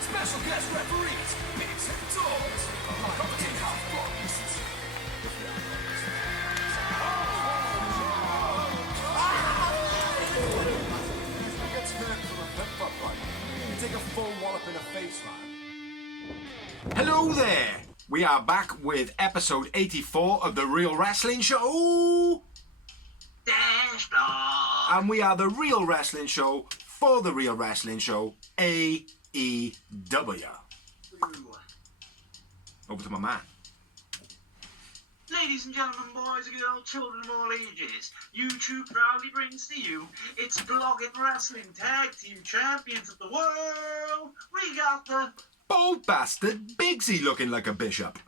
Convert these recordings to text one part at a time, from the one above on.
Special guest referees, bigs and dogs, commentating half bodies. He gets hurt from a pep fight. You take a full wallop in the face, man. Hello there! We are back with episode 84 of The Real Wrestling Show! Dash Dog! And we are The Real Wrestling Show for The Real Wrestling Show, AEW. Over to my man. Ladies and gentlemen, boys and girls, children of all ages, YouTube proudly brings to you its Blogging Wrestling Tag Team Champions of the World. We got the Bold bastard Bigsy looking like a bishop.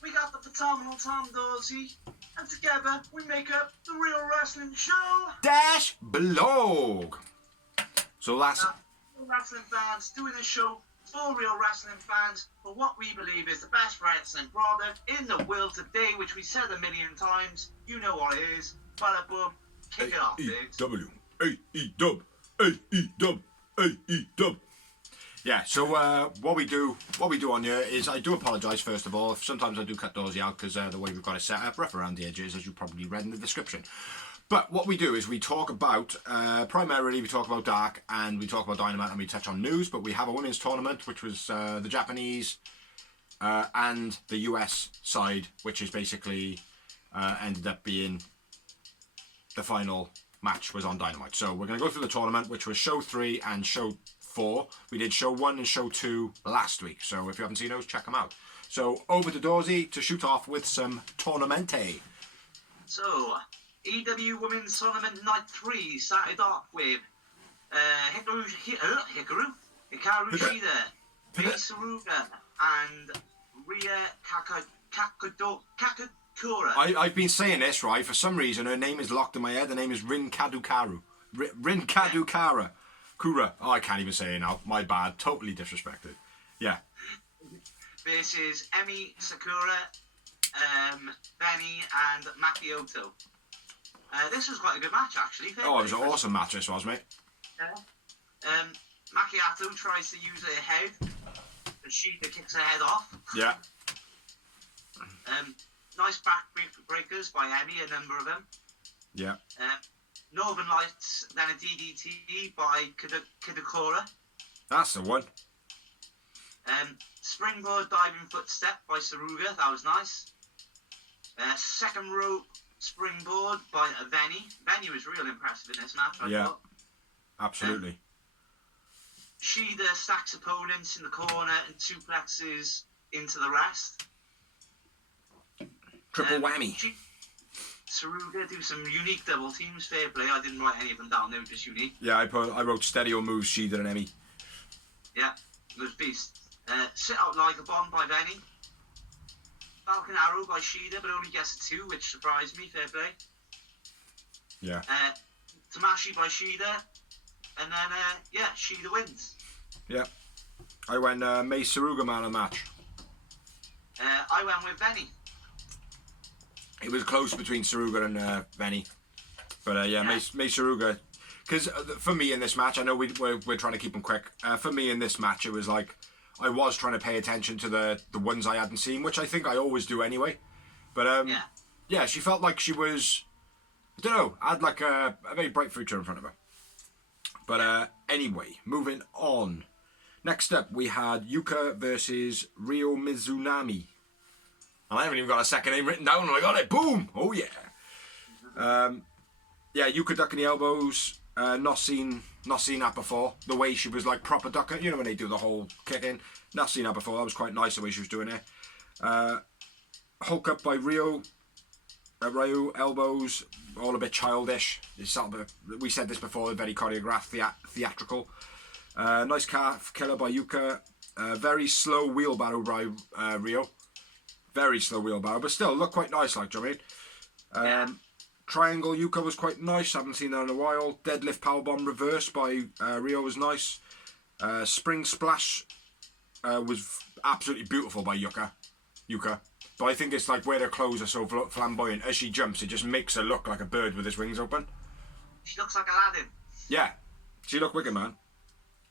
We got the phenomenal Tom Dorsey, and together we make up the Real Wrestling Show. Dash blog. So that's Real wrestling fans doing a show for real wrestling fans for what we believe is the best wrestling product in the world today, which we said a million times. You know what it is. Bada boom, kick it off, Biggs. AEW, AEW. Yeah, so what we do on here is, I do apologise first of all. Sometimes I do cut Dorsey out because the way we've got it set up, rough around the edges, as you probably read in the description. But what we do is we talk about, primarily we talk about Dark and we talk about Dynamite and we touch on news, but we have a women's tournament, which was the Japanese and the US side, which is basically ended up being the final match was on Dynamite. So we're going to go through the tournament, which was show 3 and show 4. We did show 1 and show 2 last week, so if you haven't seen those, check them out. So over to Dorsey to shoot off with some tournamente. So, EW Women's Tournament Night 3 started off with Hikaru Shida, Mei Suruga, and Rhea Kakakura. I've been saying this, right? For some reason, her name is locked in my head. Her name is Rin Kadukara. Kura. Oh, I can't even say it now. My bad. Totally disrespected. Yeah. Versus Emi Sakura, Benny, and Makioto. This was quite a good match, actually. Oh, it was an awesome match, this was, mate. Yeah. Macchiato tries to use her head, but Shida kicks her head off. Yeah. Nice back breakers by Emi, a number of them. Yeah. Northern Lights, then a DDT by Kadukura. That's the one. Springboard diving footstep by Saruga, that was nice. Second rope springboard by Venny. Venny was real impressive in this match, I thought. Absolutely. Shida stacks opponents in the corner and suplexes into the rest. Triple whammy. Saruga do some unique double teams, fair play. I didn't write any of them down, they were just unique. Yeah, I wrote Steady moves, Shida and Emmy. Yeah, it was beast. Sit out like a bomb by Venny. Falcon Arrow by Shida, but only gets a 2, which surprised me, fair play. Yeah. Tamashi by Shida, and then, Shida wins. Yeah. I went Mei Saruga man of the match. I went with Venny. It was close between Saruga and Venny. But Mei Saruga. Because for me in this match, I know we're trying to keep them quick. For me in this match, it was like, I was trying to pay attention to the ones I hadn't seen, which I think I always do anyway. But yeah, she felt like she was, I don't know, had like a very bright future in front of her. But anyway, moving on. Next up, we had Yuka versus Ryo Mizunami. And I haven't even got a second name written down, and I got it. Boom! Oh yeah. Yuka ducking the elbows. Not seen that before. The way she was like proper ducking, you know, when they do the whole kick in. Not seen that before. That was quite nice the way she was doing it. Hulk up by Ryo. Ryo elbows, all a bit childish. We said this before, very choreographed, theatrical. Nice calf killer by Yuka. Very slow wheelbarrow by Ryo. Very slow wheelbarrow, but still looked quite nice, like, do you know what I mean? Triangle Yuka was quite nice. Haven't seen that in a while. Deadlift powerbomb reverse by Ryo was nice. Spring splash was absolutely beautiful by Yuka. But I think it's like where her clothes are so flamboyant. As she jumps, it just makes her look like a bird with its wings open. She looks like Aladdin. Yeah, she looked wicked, man.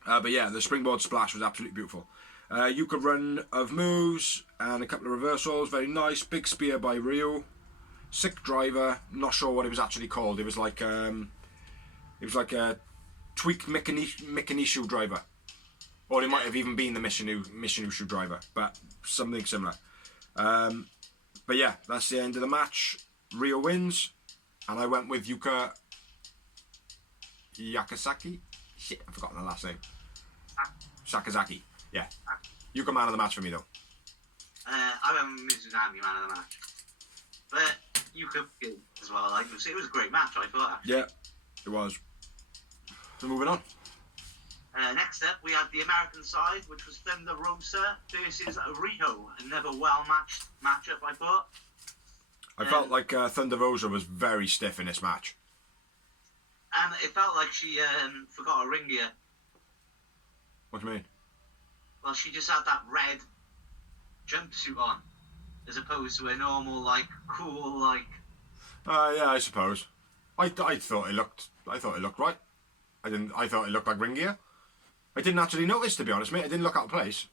But yeah, the springboard splash was absolutely beautiful. Yuka run of moves and a couple of reversals, very nice. Big spear by Ryu. Sick driver. Not sure what it was actually called. It was like a tweak Mikanishu driver, or it might have even been the Mishinushu driver, but something similar. But yeah, that's the end of the match. Ryu wins, and I went with Yuka Yakasaki. Shit, I've forgotten the last name. Sakazaki. Yeah. Yuka man of the match for me though. I went with Mizunami man of the match. But Yuka as well. Like, it was a great match, I thought. Actually. Yeah, it was. So moving on. Next up, we had the American side, which was Thunder Rosa versus Riho. Another well-matched matchup, I thought. I felt like Thunder Rosa was very stiff in this match. And it felt like she forgot her ring gear. What do you mean? Well, she just had that red jumpsuit on, as opposed to a normal, like, cool, like... Yeah, I suppose. I thought it looked right. I thought it looked like ring gear. I didn't actually notice, to be honest, mate. I didn't look out of place.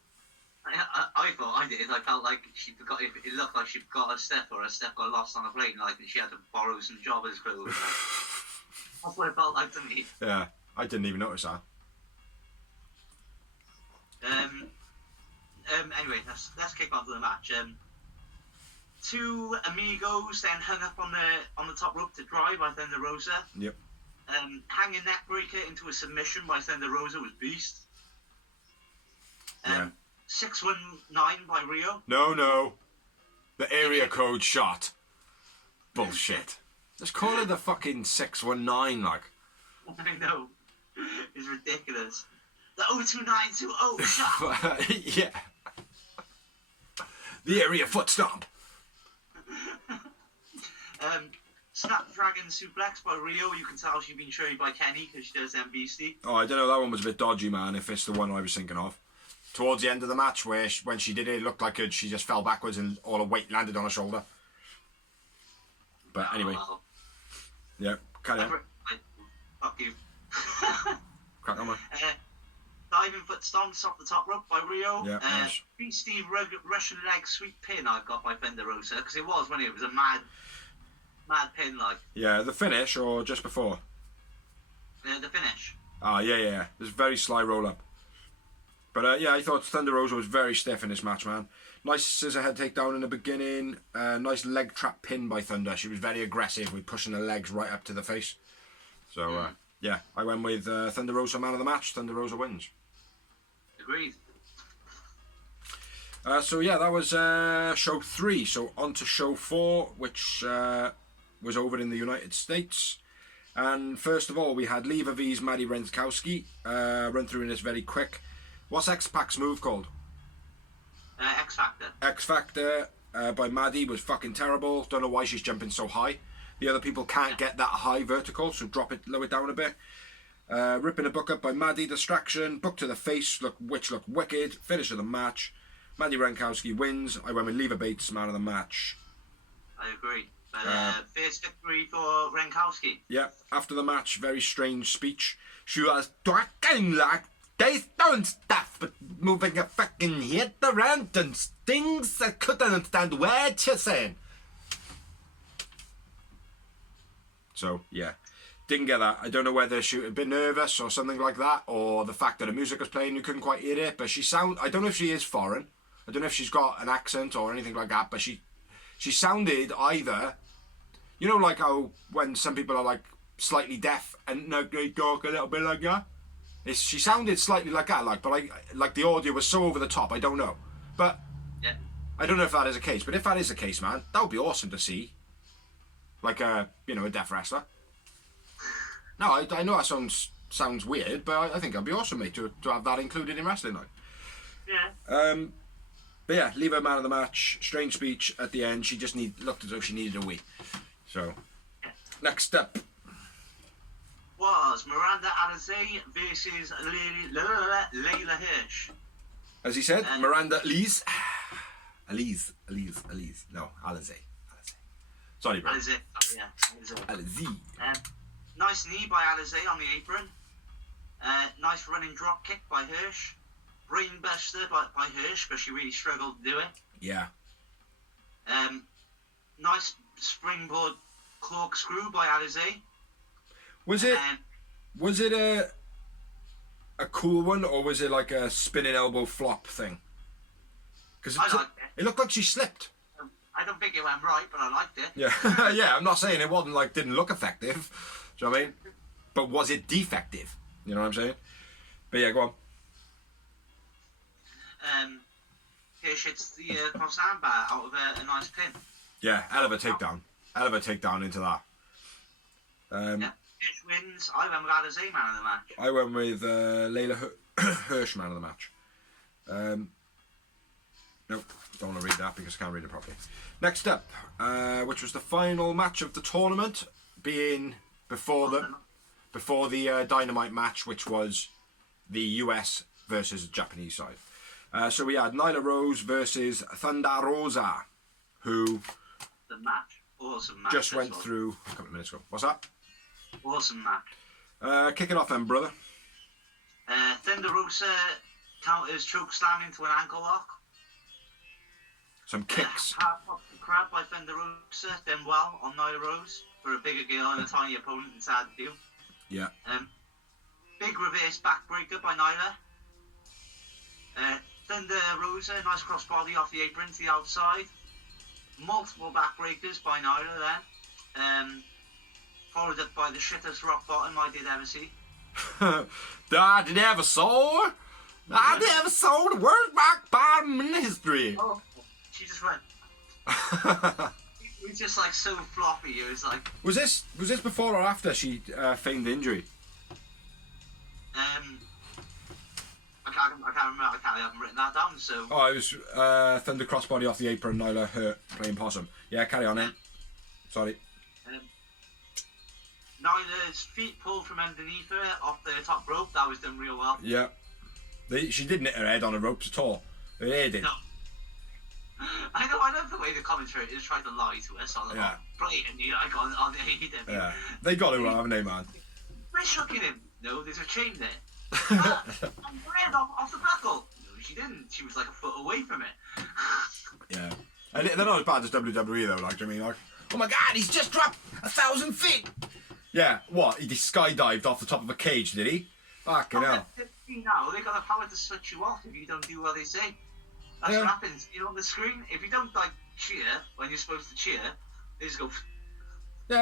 I thought I did. I felt like she forgot. It looked like she forgot her step, or her step got lost on a plane. Like she had to borrow some jobbers' clothes. That's what it felt like to me. Yeah, I didn't even notice that. Anyway, let's kick on to the match. Two amigos then hung up on the top rope to drive by Thunder Rosa. Yep. Hanging neckbreaker into a submission by Thunder Rosa was beast. Yeah. 619 by Rio. No. The area code shot. Bullshit. Just call it the fucking 619, like. I know. It's ridiculous. The 02920 shot. Yeah. The area foot stomp. Snapdragon suplex by Rio. You can tell she's been trained by Kenny because she does them beastie. Oh, I don't know. That one was a bit dodgy, man. If it's the one I was thinking of. Towards the end of the match, where when she did it, it looked like she just fell backwards and all her weight landed on her shoulder. But anyway, yeah, carry on. Fuck you. Crack on, man. Diving foot stomps off the top rope by Rio. Yeah, nice. Beastie Russian leg sweep pin I got by Thunder Rosa because it was when it was a mad pin, like. Yeah, the finish or just before? The finish. Oh, yeah. It was a very sly roll up. But yeah, I thought Thunder Rosa was very stiff in this match, man. Nice scissor head takedown in the beginning. Nice leg trap pin by Thunder. She was very aggressive with pushing her legs right up to the face. So, yeah, I went with Thunder Rosa man of the match. Thunder Rosa wins. Agreed. So yeah, that was show 3. So on to show 4, which was over in the United States. And first of all, we had Leva V's Maddie Renkowski. Run through this very quick. What's X-Pac's move called? X Factor. X Factor by Maddie was fucking terrible. Don't know why she's jumping so high. The other people can't get that high vertical, so lower it down a bit. Ripping a book up by Maddie, distraction, book to the face, which looked wicked. Finish of the match. Maddie Renkowski wins. I went with Leva Bates, man of the match. I agree. First victory for Renkowski. Yeah, after the match, very strange speech. She was talking like they don't stuff, but moving a fucking head around and things I couldn't understand what you're saying. So, yeah. Didn't get that. I don't know whether she had been nervous or something like that, or the fact that the music was playing, you couldn't quite hear it, but I don't know if she is foreign. I don't know if she's got an accent or anything like that, but she sounded either, you know, like how when some people are like slightly deaf and they talk a little bit like that? She sounded slightly like that, but the audio was so over the top, I don't know. But yeah. I don't know if that is the case, but if that is the case, man, that would be awesome to see. Like a deaf wrestler. No, I know that sounds weird, but I think it'd be awesome, mate, to have that included in wrestling, like. Yeah. But yeah, leave her man of the match. Strange speech at the end. She just looked as though she needed a wee. So, next up was Miranda Alizé versus Layla Hirsch. As he said, Miranda Lees. Alize. No, Alize. Sorry, bro. Alizé. Yeah, Alize. Nice knee by Alizé on the apron. Nice running drop kick by Hirsch. Brainbuster by Hirsch, but she really struggled to do it. Yeah. Nice springboard corkscrew by Alizé. Was it a cool one, or was it like a spinning elbow flop thing? Because I liked it. It looked like she slipped. I don't think it went right, but I liked it. Yeah, yeah. I'm not saying it wasn't like didn't look effective. Do you know what I mean? But was it defective? You know what I'm saying? But yeah, go on. Hirsch hits the cross armbar out of a nice pin. Yeah, hell of a takedown. Hell of a takedown into that. Yeah, Hirsch wins. I went with Alizé man of the match. I went with Layla Hirsch man of the match. Nope, don't want to read that because I can't read it properly. Next up, which was the final match of the tournament, being before the Dynamite match, which was the US versus the Japanese side. So we had Nyla Rose versus Thunder Rosa, who The match. Awesome match. just went through a couple of minutes ago. What's that? Awesome match. Kick it off then, brother. Thunder Rosa counters choke slam into an ankle lock. Some kicks. Hard pop the crab by Thunder Rosa, done well on Nyla Rose for a bigger girl and a tiny opponent inside the deal. Yeah. Big reverse backbreaker by Nyla. Thunder Rosa, nice crossbody off the apron to the outside. Multiple backbreakers by Nyla then. Followed up by the shittest rock bottom I did ever see. I did ever saw. I did ever saw the worst rock bottom in history. Oh, she just went. It was just like so floppy. It was like. Was this before or after she feigned injury? I can't remember. I haven't written that down. So. Oh, it was Thunder crossbody off the apron, Nyla hurt, playing possum. Yeah, carry on then. Sorry. Nyla's feet pulled from underneath her off the top rope. That was done real well. Yeah. She didn't hit her head on the ropes at all. Her hair did. No. I love the way the commentators try to lie to us on blatantly like on AEW. Yeah. They got it well, haven't they, man? We're shocking him. No, there's a chain there. I'm red off the buckle. No, she didn't. She was like a foot away from it. Yeah. And they're not as bad as WWE though, like, do you mean, like, oh my god, he's just dropped 1,000 feet! Yeah, what? He skydived off the top of a cage, did he? Fucking hell. Now, they got the power to switch you off if you don't do what they say. That's what happens. You know, on the screen, if you don't, like, cheer when you're supposed to cheer, they just go,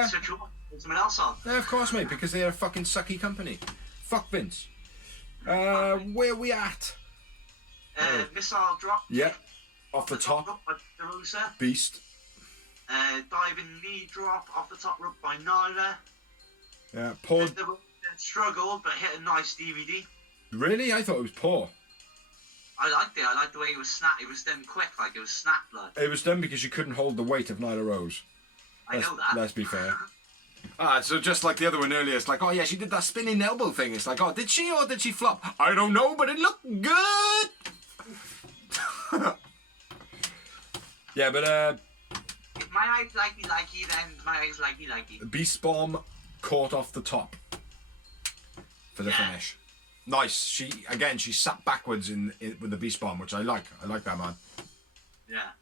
switch you off, put someone else on. Yeah, of course, mate, because they're a fucking sucky company. Fuck Vince. Where we at? Missile drop. Yeah. Off the top. By Rosa. Beast. Diving knee drop off the top rope by Nyla. Yeah, poor. Struggled, but hit a nice DVD. Really? I thought it was poor. I liked it. I liked the way it was snapped. It was done quick, like it was snapped. Like. It was done because you couldn't hold the weight of Nyla Rose. I know that. Let's be fair. So just like the other one earlier, it's like, oh yeah, she did that spinning elbow thing. It's like, oh, did she or did she flop? I don't know, but it looked good. Yeah, but If my eyes likey, then my eyes likey. Beast Bomb caught off the top for the finish. Nice. She sat backwards in with the Beast Bomb, which I like. I like that, man. Yeah.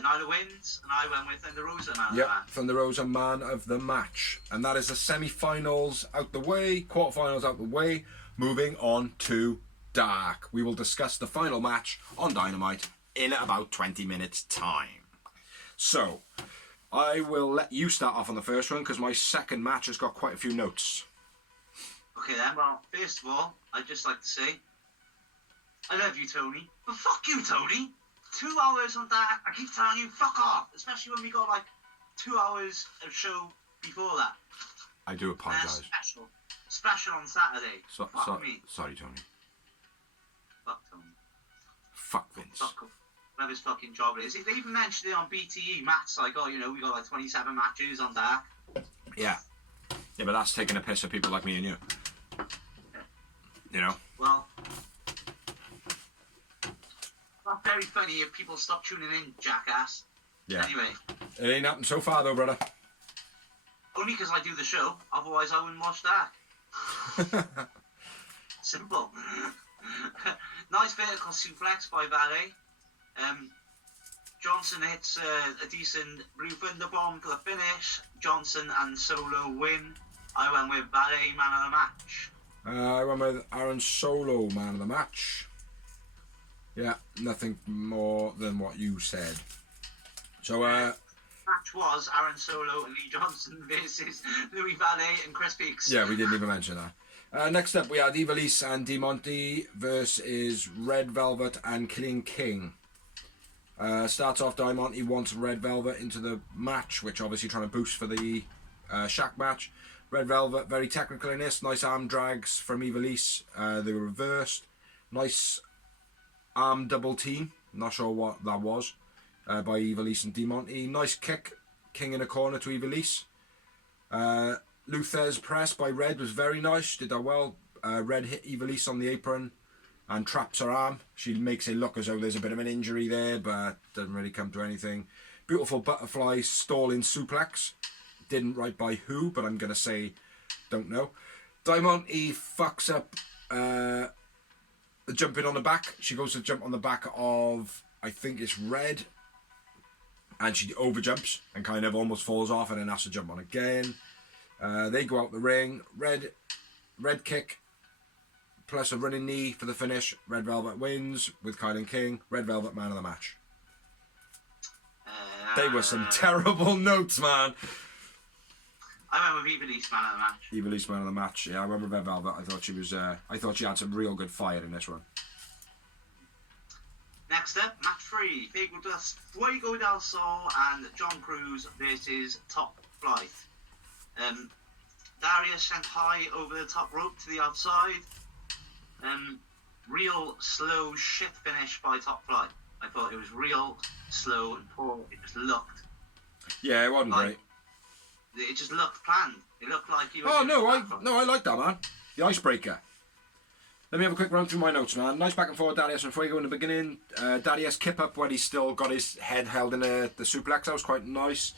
Nyla wins, and I went with Thunder Rosa man of the Yep, match. Thunder Rosa man of the match. And that is the semi-finals out the way, quarterfinals out the way. Moving on to Dark. We will discuss the final match on Dynamite in about 20 minutes' time. So, I will let you start off on the first one because my second match has got quite a few notes. Okay then, well, first of all, I'd just like to say, I love you, Tony. But fuck you, Tony! 2 hours on that, I keep telling you, fuck off! Especially when we got like 2 hours of show before that. I do apologise. Special on Saturday. Fuck me. Sorry, Tony. Fuck Tony. Fuck Vince. Fuck whatever his fucking job it is. They even mentioned it on BTE. Matt's like, oh, you know, we got like 27 matches on Dark. Yeah. Yeah, but that's taking a piss of people like me and you. You know? Well, fuck Very funny if people stop tuning in, jackass. Yeah. Anyway. It ain't happened so far though, brother. Only because I do the show, otherwise I wouldn't watch that. Simple. Nice vertical suplex by Valet. Johnson hits a decent Blue Thunder Bomb for the finish. Johnson and Solo win. I went with Valet man of the match. I went with Aaron Solo man of the match. Yeah, nothing more than what you said. So, match was Aaron Solo and Lee Johnson versus Louis Valet and Chris Peaks. Yeah, we didn't even mention that. Next up, we had Ivelisse and DeMonte versus Red Velvet and Killing King. Starts off, DeMonte wants Red Velvet into the match, which obviously trying to boost for the Shaq match. Red Velvet, very technical in this. Nice arm drags from Ivelisse. They were reversed. Nice arm double team. Not sure what that was. By Ivelisse and DeMonte. Nice kick. King in a corner to Ivelisse. Luther's press by Red was very nice. Did that well. Red hit Ivelisse on the apron and traps her arm. She makes it look as though there's a bit of an injury there, but doesn't really come to anything. Beautiful butterfly stalling suplex. Didn't write by who, but I'm going to say don't know. DeMonte fucks up the jumping on the back. She goes to jump on the back of, I think it's Red, and she overjumps and kind of almost falls off and then has to jump on again. They go out the ring. Red kick plus a running knee for the finish. Red Velvet wins with Kylan King. Red Velvet man of the match. They were some terrible notes, man. I went with Ivelisse man of the match. Ivelisse man of the match. Yeah, I remember Red Velvet. I thought she was. I thought she had some real good fire in this one. Next up, match 3. Fuego del Sol and John Cruz versus Top Flight. Darius sent high over the top rope to the outside. Real slow shit finish by Top Flight. I thought it was real slow and poor. It just looked. Yeah, it wasn't like, great. It just looked planned. It looked like he was. Oh no, I like that, man. The icebreaker. Let me have a quick run through my notes, man. Nice back and forth, Darius and Fuego in the beginning. Darius kip up when he's still got his head held in the suplex. That was quite nice.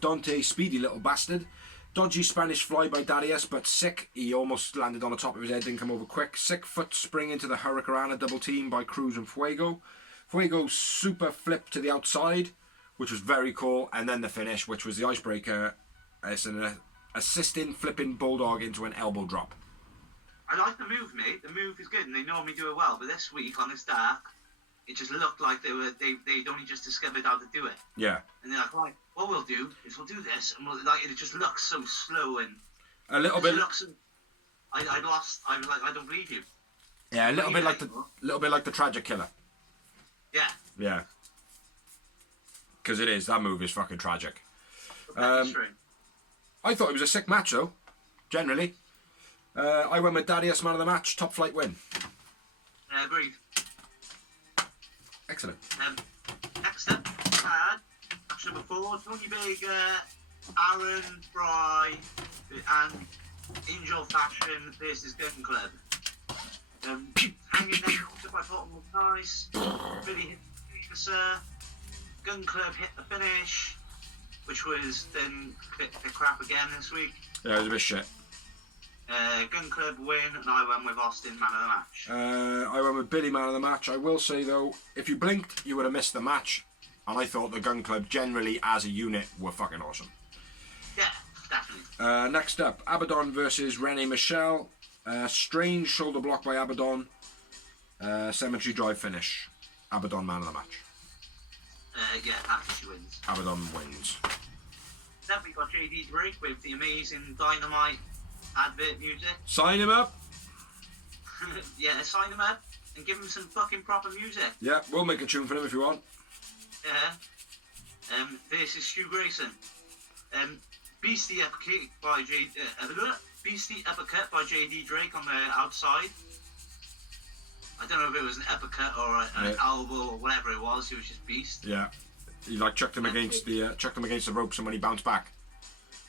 Dante, speedy little bastard. Dodgy Spanish fly by Darius, but sick. He almost landed on the top of his head, didn't come over quick. Sick foot spring into the Hurricanrana double team by Cruz and Fuego. Fuego super flip to the outside, which was very cool. And then the finish, which was the icebreaker. It's an assisting flipping bulldog into an elbow drop. I like the move, mate. The move is good, and they normally do it well. But this week on this dark, it just looked like they'd only just discovered how to do it. Yeah. And they're like, right, what we'll do is we'll do this, and it just looks so slow and a little bit. I lost. I was like, I don't believe you. Yeah, a little bit like the Tragic Killer. Yeah. Yeah. Because it is. That move is fucking tragic. I thought it was a sick match though. Generally. I went with Darius man of the match. Top Flight win. Agreed. Excellent. Next up, match number 4. Tony Big, Aaron Fry, and Angel Fashion versus Gun Club. Hanging next up, I thought was nice. Billy hit the finisher. Gun Club hit the finish, which was then the crap again this week. Yeah, it was a bit shit. Gun Club win, and I went with Austin man of the match. I went with Billy man of the match. I will say though, if you blinked, you would have missed the match. And I thought the Gun Club generally as a unit were fucking awesome. Yeah, definitely. Next up, Abaddon versus Renee Michelle. Strange shoulder block by Abaddon. Cemetery Drive finish. Abaddon man of the match. Yeah, after she wins. Abaddon wins. Then we got JD Drake with the amazing Dynamite advert music. Sign him up. Yeah, sign him up and give him some fucking proper music. Yeah, we'll make a tune for him if you want. Yeah. Versus Stu Grayson. Beastie uppercut by JD Drake on the outside. I don't know if it was an uppercut or an elbow or whatever it was. It was just beast. Yeah, he like chucked him against the ropes and when he bounced back.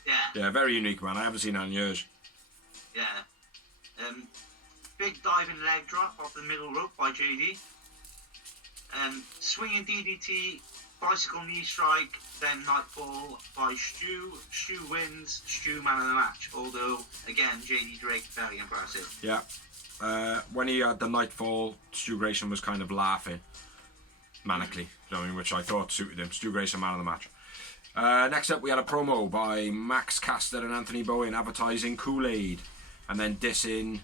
Yeah. Yeah, very unique, man. I haven't seen that in years. Yeah. Big diving leg drop off the middle rope by JD. Swinging DDT, bicycle knee strike, then nightfall by Stu. Stu wins. Stu man of the match. Although again, JD Drake very impressive. Yeah. When he had the nightfall, Stu Grayson was kind of laughing manically, you know what I mean, which I thought suited him. Stu Grayson, man of the match. Next up, we had a promo by Max Caster and Anthony Bowen advertising Kool-Aid, and then dissing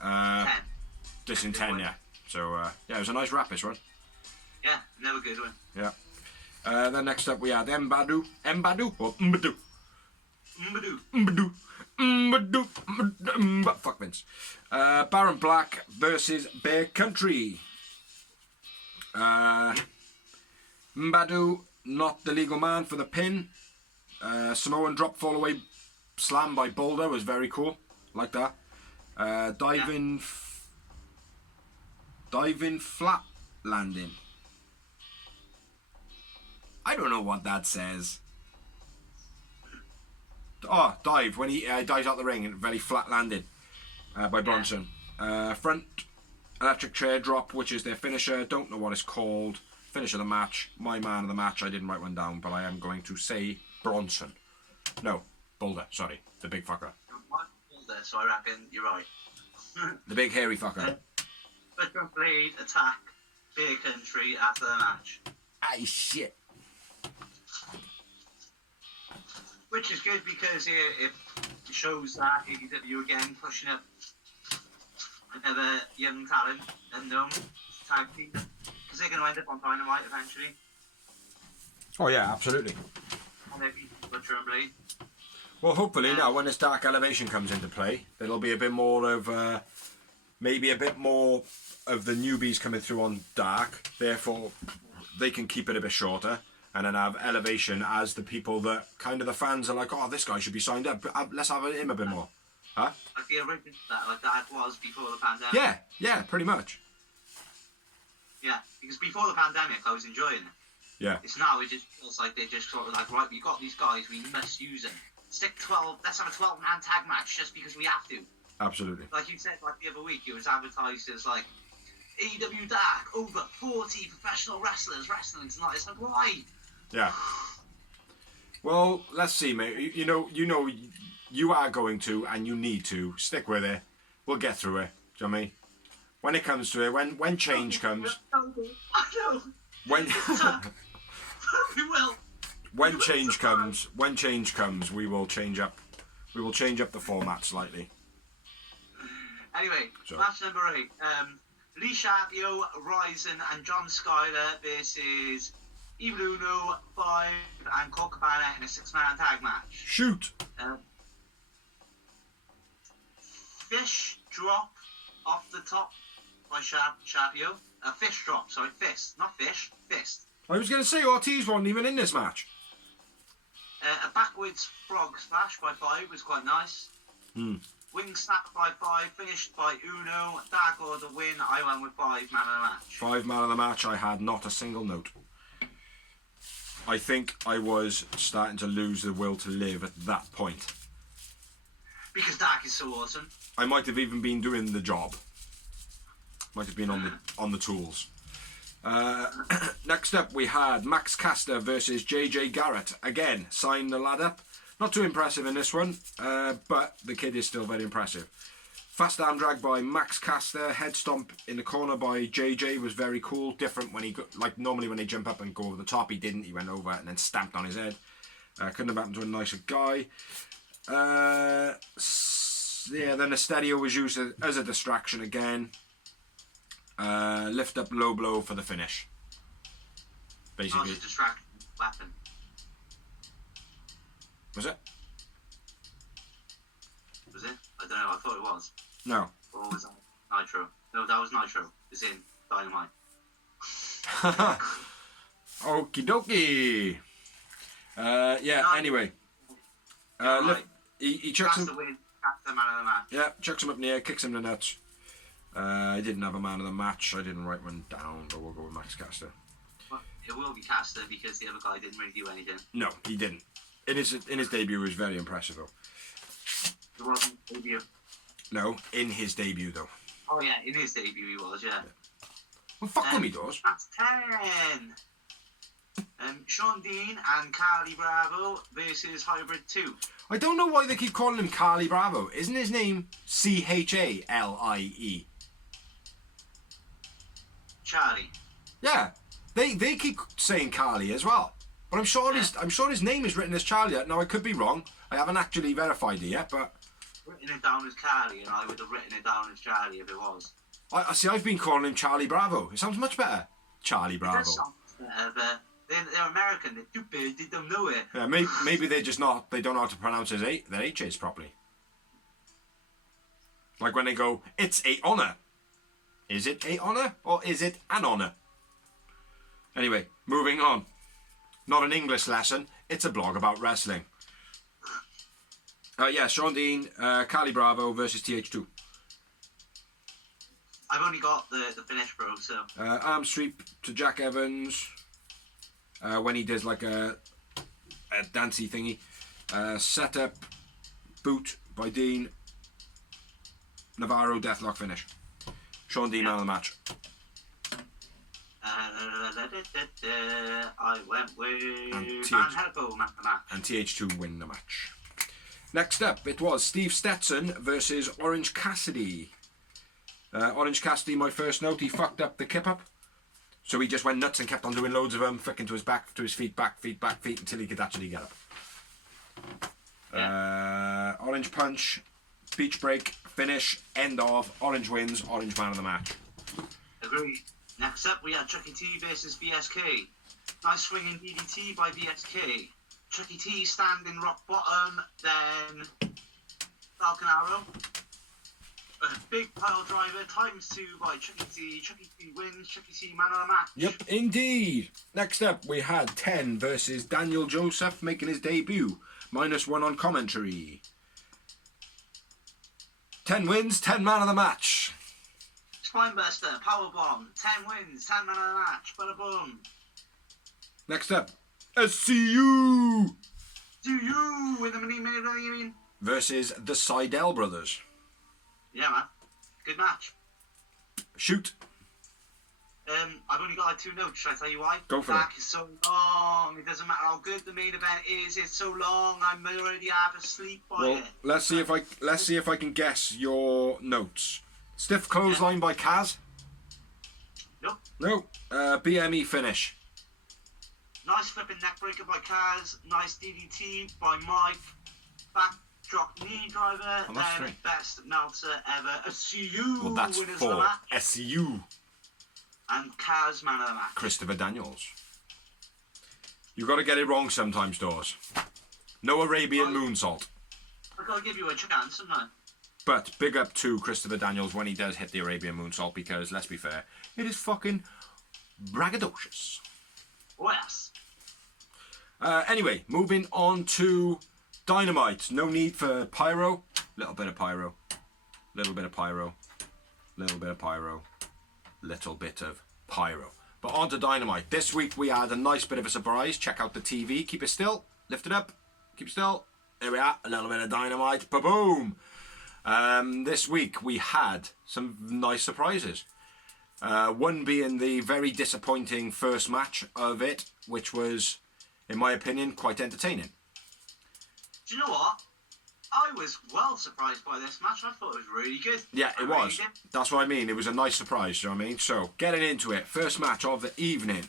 10, yeah. So yeah, it was a nice rap, this one. Yeah, never good one. Yeah. Then next up, we had Mbadu or Mbadu. Fuck Vince. Baron Black versus Bear Country. Mbadu, not the legal man for the pin. Samoan drop fall away slam by Boulder was very cool. Like that. Diving flat landing. I don't know what that says. Oh, dive. When he dives out the ring and very flat landing by Bronson. Front electric chair drop, which is their finisher. Don't know what it's called. Finish of the match. My man of the match. I didn't write one down, but I am going to say Bronson. No, Boulder. Sorry, the big fucker. Boulder, so I reckon you're right. The big hairy fucker. But Blade attack Beer Country after the match. Aye, shit. Which is good because it shows that AEW again pushing up another young talent and tag team. Because they're going to end up on Dynamite eventually. Oh yeah, absolutely. And they're beating Butcher and Blade. Well, hopefully now when this Dark Elevation comes into play, there'll be a bit more of, maybe a bit more of the newbies coming through on Dark. Therefore, they can keep it a bit shorter. And then have Elevation as the people that kind of the fans are like, oh, this guy should be signed up. Let's have him a bit more. Huh? Like the original that was before the pandemic. Yeah, pretty much. Yeah, because before the pandemic, I was enjoying it. Yeah. It's now, it just feels like they're just sort of like, right, we got these guys, we must use them. Stick 12, let's have a 12-man tag match just because we have to. Absolutely. Like you said, like the other week, it was advertised as like, AEW Dark, over 40 professional wrestlers wrestling tonight. It's like, why? Yeah. Well, let's see, mate. You know, you are going to, and you need to stick with it. We'll get through it. Do you know what I mean? When it comes to it, when change comes. I know. When We will. when change comes, we will change up. We will change up the format slightly. Anyway, So. match number 8. Lee Sharpio, Ryzen, and John Skyler versus Evil Uno, 5, and Colt Cabana in a 6-man tag match. Shoot. Fish drop off the top by Sharpio. Fish drop, sorry, fist, not fish, fist. I was going to say Ortiz wasn't even in this match. A backwards frog splash by 5 was quite nice. Wing snap by 5, finished by Uno. Dark Order win. I went with 5 man of the match. 5 man of the match. I had not a single note. I think I was starting to lose the will to live at that point. Because Dark is so awesome. I might have even been doing the job. Might have been on the tools. Next up, we had Max Caster versus Jj Garrett. Again, signed the lad up. Not too impressive in this one, but the kid is still very impressive. Fast arm drag by Max Caster. Head stomp in the corner by JJ was very cool. Different when he like normally when they jump up and go over the top, he didn't. He went over and then stamped on his head. Couldn't have happened to a nicer guy. Yeah, then the Estadio was used as a distraction again. Lift up low blow for the finish. Basically. Not a distraction weapon. Was it? Was it? I don't know. I thought it was. No. Or was that Nitro? No, that was Nitro. It's in Dynamite. Okie dokie. Yeah. No. Anyway. Right. He chucks That's him. the win. That's the man of the match. Yeah, chucks him up in the air, kicks him in the nuts. I didn't have a man of the match. I didn't write one down, but we'll go with Max Caster. Well, it will be Caster because the other guy didn't really do anything. No, he didn't. In his debut, it was very impressive though. It wasn't debut. No, in his debut though. Oh yeah, in his debut he was, yeah. Well, fuck with me, doors. That's 10. Sean Dean and Carly Bravo versus Hybrid 2. I don't know why they keep calling him Carly Bravo. Isn't his name Chalie? Charlie. Yeah, they keep saying Carly as well. But I'm sure his name is written as Charlie. Now I could be wrong. I haven't actually verified it yet, but Written it down as Carly, and I would have written it down as Charlie if it was. I see. I've been calling him Charlie Bravo. It sounds much better. Charlie It Bravo. does sound better, but they're American. They're stupid. They don't know it. Yeah, maybe they don't know how to pronounce their H's properly. Like when they go, it's a honour. Is it a honour or is it an honour? Anyway, moving on. Not an English lesson. It's a blog about wrestling. Yeah, Sean Dean, Carly Bravo versus TH2. I've only got the finish, bro. So Arm sweep to Jack Evans. When he does like a dancey thingy. Setup, boot by Dean. Navarro deathlock finish. Sean Dean man of the match. I went with And Van Helpo man of the match. And TH2 win the match. Next up, it was Steve Stetson versus Orange Cassidy. Orange Cassidy, my first note, he fucked up the kip up. So he just went nuts and kept on doing loads of them, flicking to his back, to his feet, back feet, until he could actually get up. Orange punch, beach break, finish, end of, Orange wins, Orange man of the match. Agreed. Next up, we had Chucky T versus VSK. Nice swinging DDT by VSK. Chucky T standing rock bottom, then Falcon Arrow. A big pile driver, ×2 by Chucky T. Chucky T wins, Chucky T man of the match. Yep, indeed. Next up, we had 10 versus Daniel Joseph making his debut. -1 on commentary. 10 wins, 10 man of the match. Spinebuster, powerbomb, 10 wins, 10 man of the match, bada boom. Next up, SCU Do you win the money? versus the Seidel brothers. Yeah, man. Good match. Shoot. I've only got like 2 notes. Should I tell you why? Go for Back is so long. It doesn't matter how good the main event is. It's so long. I'm already half asleep by Well, it. let's see if I can guess your notes. Stiff clothesline by Kaz. Nope. No. BME finish. Nice flipping neckbreaker by Kaz. Nice DDT by Mike. Backdrop knee driver. Oh, that's then 3. best Meltzer ever. SCU Well, that's winners of the 4. match. SCU. And Kaz man of the match. Christopher Daniels. You got to get it wrong sometimes, Dawes. No Arabian moonsault. I gotta give you a chance, haven't I? But big up to Christopher Daniels when he does hit the Arabian moonsault, because let's be fair, it is fucking braggadocious. Oh yes. Anyway, moving on to Dynamite. No need for pyro. Little bit of pyro. Little bit of pyro. Little bit of pyro. Little bit of pyro. But on to Dynamite. This week we had a nice bit of a surprise. Check out the TV. Keep it still. Lift it up. Keep still. There we are. A little bit of Dynamite. Ba-boom. This week we had some nice surprises. One being the very disappointing first match of it, which was, in my opinion, quite entertaining. Do you know what? I was well surprised by this match. I thought it was really good. Yeah, it was. That's what I mean. It was a nice surprise, you know what I mean? So, getting into it. First match of the evening.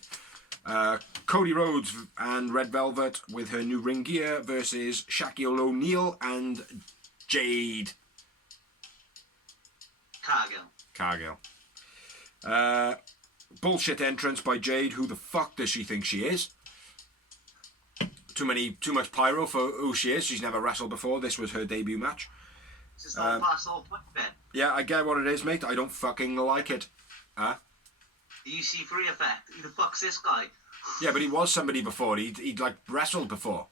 Cody Rhodes and Red Velvet with her new ring gear versus Shaquille O'Neal and Jade Cargill. Bullshit entrance by Jade. Who the fuck does she think she is? Too much pyro for who she is. She's never wrestled before. This was her debut match. This is all past all point then. Yeah, I get what it is, mate. I don't fucking like it. Huh? The EC3 effect. Who the fuck's this guy? Yeah, but he was somebody before. He'd like wrestled before.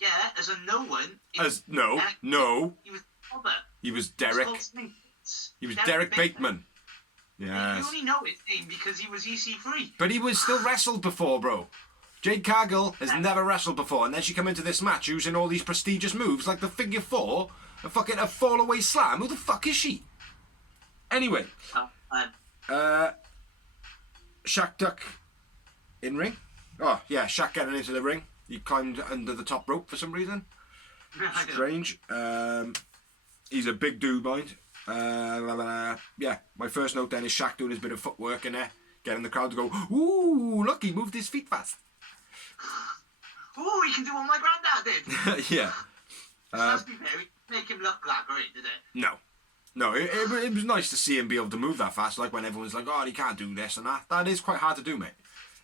Yeah, as a no one. No. He was Robert. He was Derek. He was Derek Bateman. Yes. You only know his name because he was EC3. But he was still wrestled before, bro. Jade Cargill has never wrestled before, and then she come into this match using all these prestigious moves like the figure 4, a fall away slam. Who the fuck is she? Anyway, Shaq duck in ring. Oh, yeah, Shaq getting into the ring. He climbed under the top rope for some reason. Strange. He's a big dude, mind. Yeah, my first note then is Shaq doing his bit of footwork in there, getting the crowd to go, ooh, look, he moved his feet fast. Ooh, he can do what my granddad did. Yeah. Let's be fair, make him look that great, did it? No. No, it was nice to see him be able to move that fast, like when everyone's like, oh, he can't do this and that. That is quite hard to do, mate.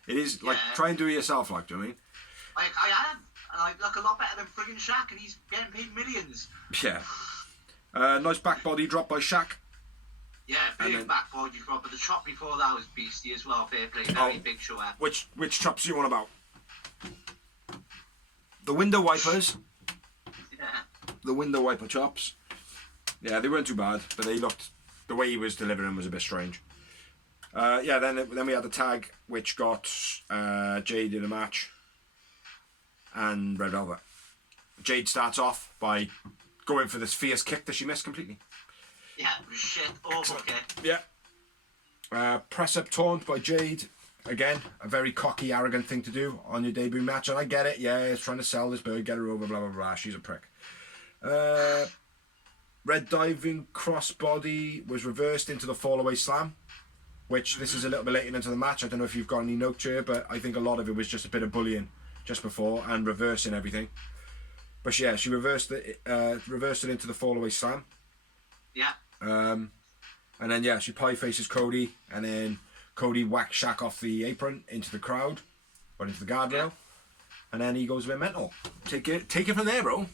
It is, like, try and do it yourself, like, do you know what I mean? Like, I am. And I look a lot better than friggin' Shaq, and he's getting paid millions. Yeah. Nice back body drop by Shaq. Yeah, big back body drop, but the chop before that was beastie as well, fair play, very big show up. Which chops you on about? The window wipers. Yeah. The window wiper chops. Yeah, they weren't too bad, but they looked... The way he was delivering was a bit strange. Yeah, then we had the tag, which got Jade in a match. And Red Velvet. Jade starts off by going for this fierce kick that she missed completely. Yeah, it was shit. Awful kick. Yeah. Press up taunt by Jade. Again, a very cocky, arrogant thing to do on your debut match. And I get it. Yeah, it's trying to sell this bird, get her over, blah, blah, blah. She's a prick. Red diving crossbody was reversed into the fallaway slam. Which, this is a little bit later into the match. I don't know if you've got any notes here, but I think a lot of it was just a bit of bullying just before and reversing everything. But yeah, she reversed it into the fallaway slam. Yeah. And then yeah, she pie faces Cody, and then Cody whacks Shaq off the apron into the crowd, or into the guardrail, and then he goes a bit mental. Take it from there, bro.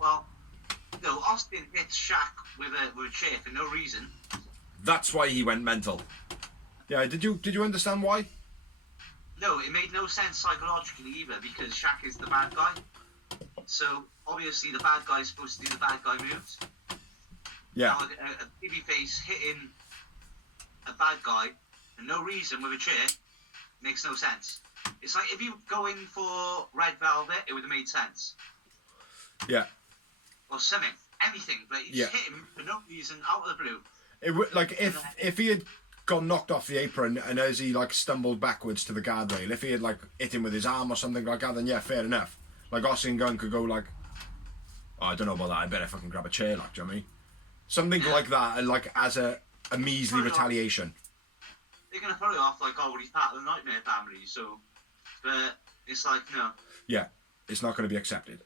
Well, no, Austin hits Shaq with a chair for no reason. That's why he went mental. Yeah, did you understand why? No, it made no sense psychologically either, because Shaq is the bad guy. So obviously the bad guy is supposed to do the bad guy moves. Yeah. Now, a babyface hitting a bad guy for no reason with a chair makes no sense. It's like if you go in for Red Velvet, it would have made sense. Yeah. Or something, anything, but you just hit him for no reason out of the blue. It would, like, if he had got knocked off the apron and as he like stumbled backwards to the guardrail, if he had like hit him with his arm or something like that, then yeah, fair enough. Like Austin Gunn could go like, oh, I don't know about that, I better fucking grab a chair, like, do you know what I mean? Something like that, and like as a measly retaliation. They're gonna throw it off like, oh, well, he's part of the Nightmare family, so, but it's like, no. Yeah, it's not going to be accepted.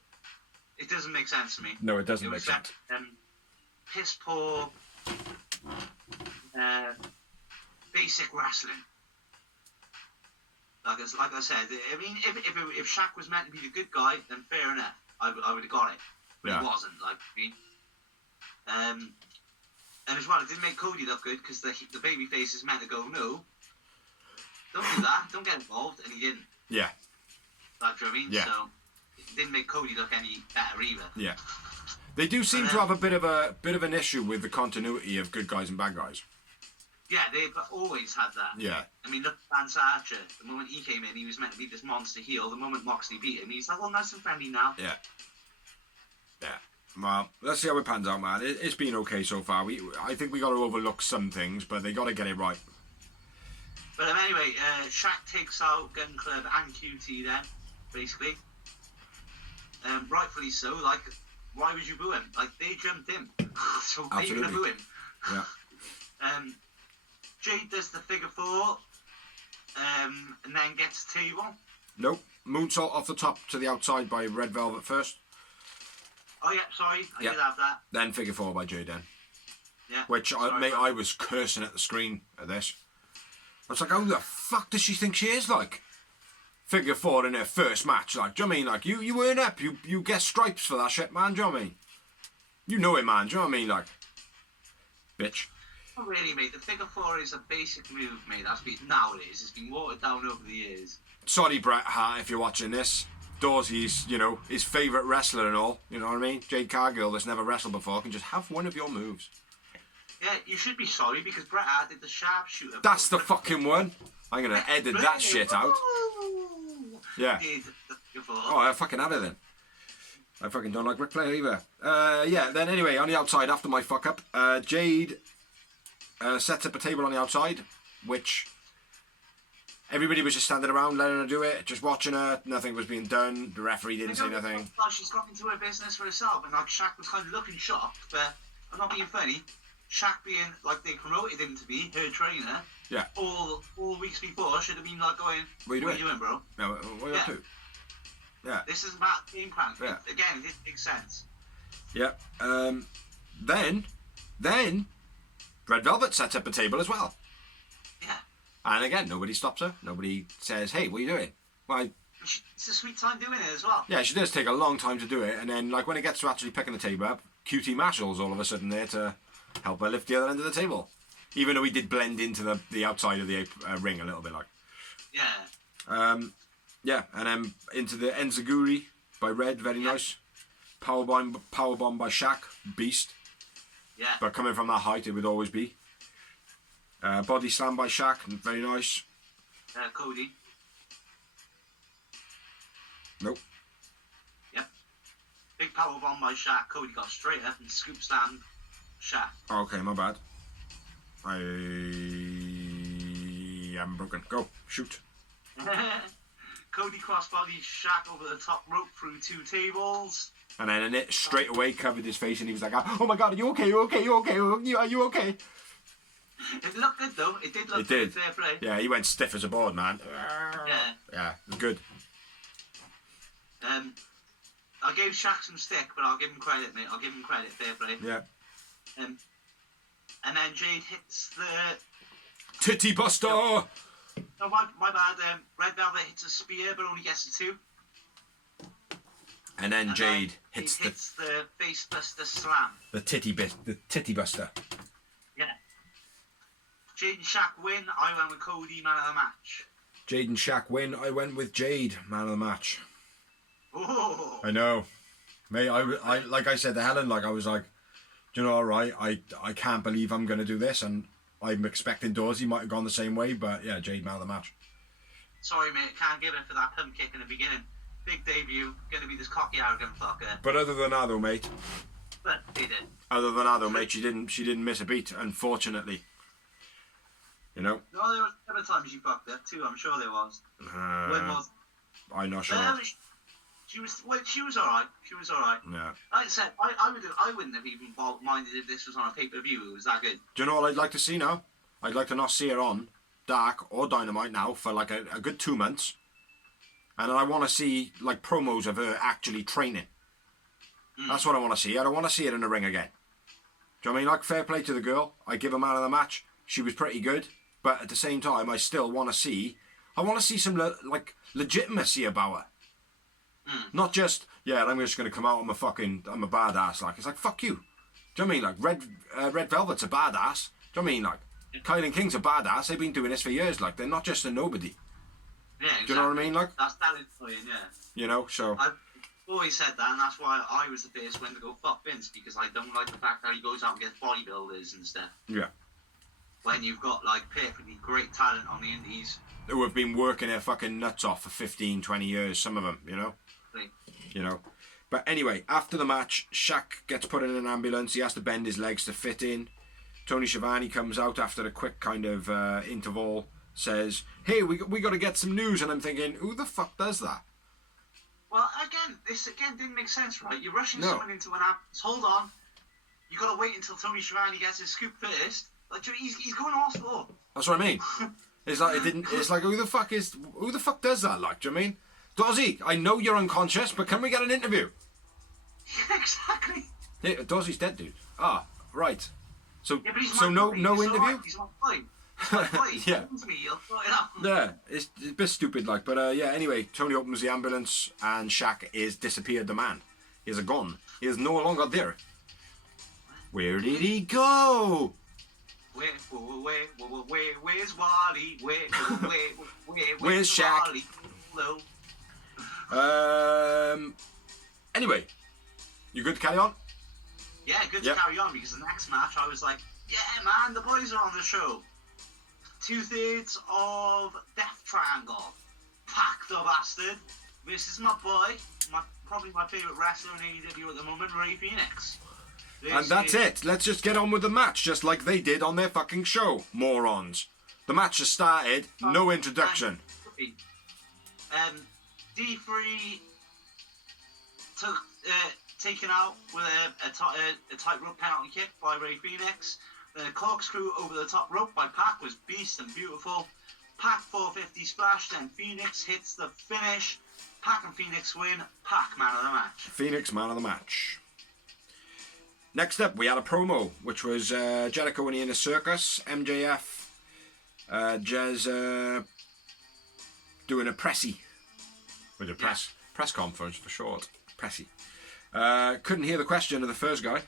It doesn't make sense to me. No, it doesn't make sense. Piss poor, basic wrestling. Like I said, I mean, if Shaq was meant to be the good guy, then fair enough. I would have got it, but he wasn't. Like me. And as well, it didn't make Cody look good because the babyface is meant to go, no, don't do that, don't get involved, and he didn't. Yeah. Like, do you know what I mean? Yeah. So it didn't make Cody look any better either. Yeah. They do seem to have a bit of an issue with the continuity of good guys and bad guys. Yeah, they've always had that. Yeah. I mean, look at Lance Archer. The moment he came in, he was meant to be this monster heel. The moment Moxley beat him, he's like, oh, nice and friendly now. Yeah. Yeah. Well, let's see how it pans out, man. It's been okay so far. I think we got to overlook some things, but they got to get it right. But anyway, Shaq takes out Gun Club and QT then, basically. Rightfully so. Like, why would you boo him? Like, they jumped in. So they're going to boo him. Yeah. Jade does the figure four, and then gets a table. Nope. Moonsault off the top to the outside by Red Velvet first. Oh yeah, sorry, I did have that. Then figure four by Jaden. Yeah. Which, I was cursing at the screen at this. I was like, who the fuck does she think she is, like? Figure four in her first match, like, do you know what I mean? Like, you earn up, you get stripes for that shit, man, do you know what I mean? You know it, man, do you know what I mean, like? Bitch. Not really, mate. The figure four is a basic move, mate. Nowadays. It's been watered down over the years. Sorry, Bret Hart, if you're watching this. Dawsey's, his favourite wrestler and all, you know what I mean? Jade Cargill that's never wrestled before can just have one of your moves. Yeah, you should be sorry because Bret Hart did the sharpshooter. That's the fucking one. I'm going to edit that shit out. Yeah. Oh, I fucking have it then. I fucking don't like Ric Flair either. Yeah, then anyway, on the outside, after my fuck up, Jade sets up a table on the outside, which everybody was just standing around letting her do it, just watching her. Nothing was being done. The referee didn't say nothing. She's got into her business for herself, and like Shaq was kind of looking shocked, but I'm not being funny. Shaq being like they promoted him to be her trainer. Yeah. All weeks before should have been like going, what are you doing, bro? No, what are you up to? Yeah. This is about game plan. Yeah. Again, it makes sense. Yeah. Then Red Velvet sets up a table as well. Yeah. And again, nobody stops her. Nobody says, "Hey, what are you doing?" Well, it's a sweet time doing it as well. yeah, she does take a long time to do it, and then like when it gets to actually picking the table up, QT Marshall's all of a sudden there to help her lift the other end of the table, even though he did blend into the outside of the ring a little bit, like. Yeah. Yeah, and then into the Enziguri by Red, very nice. Powerbomb by Shaq, beast. Yeah. But coming from that height, it would always be. Body slam by Shaq, very nice. Cody. Nope. Yep. Big power bomb by Shaq. Cody got straight up and scoop slammed Shaq. Okay, my bad. I am broken. Go, shoot. Cody crossbodied Shaq over the top rope through 2 tables. And then it straight away covered his face, and he was like, "Oh my God, are you okay? You okay? You okay? Are you okay?" It looked good though. It did look It good. did. Fair play. Yeah, he went stiff as a board, man. Yeah. Yeah, it was good. I gave Shaq some stick, but I'll give him credit, mate. I'll give him credit. Fair play. Yeah. And then Jade hits the. Titty buster. No, my bad. Red Velvet hits a spear, but only gets a 2. And then Jade then hits the face buster slam. the titty buster. Yeah. Jade and Shaq win. I went with Cody, man of the match. Jade and Shaq win. I went with Jade, man of the match. Oh. I know, mate. I like I said to Helen, like I was like, do you know, all right, I can't believe I'm gonna do this, and I'm expecting Dorsey might have gone the same way, but yeah, Jade, man of the match. Sorry, mate. Can't give it for that pump kick in the beginning. Big debut. Gonna be this cocky, arrogant fucker. But other than that, though, mate. But he did. Other than that, though, mate, she didn't miss a beat, unfortunately. You know. No, there was other times you fucked up too. I'm sure there was. When was? I'm not sure. She was alright. She was alright. Yeah. Like I said, I wouldn't have even minded if this was on a pay-per-view. It was that good. Do you know what I'd like to see now? I'd like to not see her on Dark or Dynamite now for like a good 2 months. And I want to see like promos of her actually training. That's what I want to see. I don't want to see it in the ring again. Do you know what I mean? Like, fair play to the girl. I give her man of the match. She was pretty good. But at the same time, I still want to see... I want to see some legitimacy about her. Not just, yeah, I'm just going to come out, I'm a badass. Like, it's like, fuck you. Do you know what I mean? Like, Red Velvet's a badass. Do you know what I mean? Like, Kyle and King's a badass. They've been doing this for years. Like, they're not just a nobody. Yeah, exactly. Do you know what I mean? Like, that's talent for you, yeah. You know, so... I've always said that, and that's why I was the first one to go fuck Vince, because I don't like the fact that he goes out and gets bodybuilders and stuff. Yeah. When you've got, like, perfectly great talent on the indies. Who have been working their fucking nuts off for 15, 20 years, some of them, you know? Right. You know. But anyway, after the match, Shaq gets put in an ambulance. He has to bend his legs to fit in. Tony Schiavone comes out after a quick kind of interval, says, "Hey, we got to get some news." And I'm thinking, who the fuck does that? Well, this didn't make sense, right? You're rushing someone into an ambulance. Hold on. You got to wait until Tony Schiavone gets his scoop first. Like, he's going to hospital. That's what I mean. It's like It's like who the fuck does that? Like, do you know what I mean? Dozzy, I know you're unconscious, but can we get an interview? Yeah, exactly. Hey, Dozzy's dead, dude. Ah, right. So, Yeah, but he's no he's interview. Right. He's not fine. He's not fine. Yeah. He'll sort it out. Yeah, it's a bit stupid, like, but yeah. Anyway, Tony opens the ambulance, and Shaq is disappeared. The man, he is gone. He is no longer there. Where did he go? Where's Wally? Where's Shaq? Wally? Hello. Anyway, you good to carry on? Yeah, good to carry on, because the next match I was like, yeah, man, the boys are on the show. 2/3 of Death Triangle. Pac the Bastard versus my boy, probably my favourite wrestler in AEW at the moment, Ray Phoenix. And that's it. Let's just get on with the match, just like they did on their fucking show, morons. The match has started. No introduction. D3 took taken out with a tightrope penalty kick by Ray Phoenix. The corkscrew over the top rope by Pac was beast and beautiful. Pac 450 splash, then Phoenix hits the finish. Pac and Phoenix win. Pac man of the match. Phoenix man of the match. Next up, we had a promo, which was Jericho and the Inner Circus, MJF, Jez doing a pressy. With a press conference for short. Pressy. Couldn't hear the question of the first guy.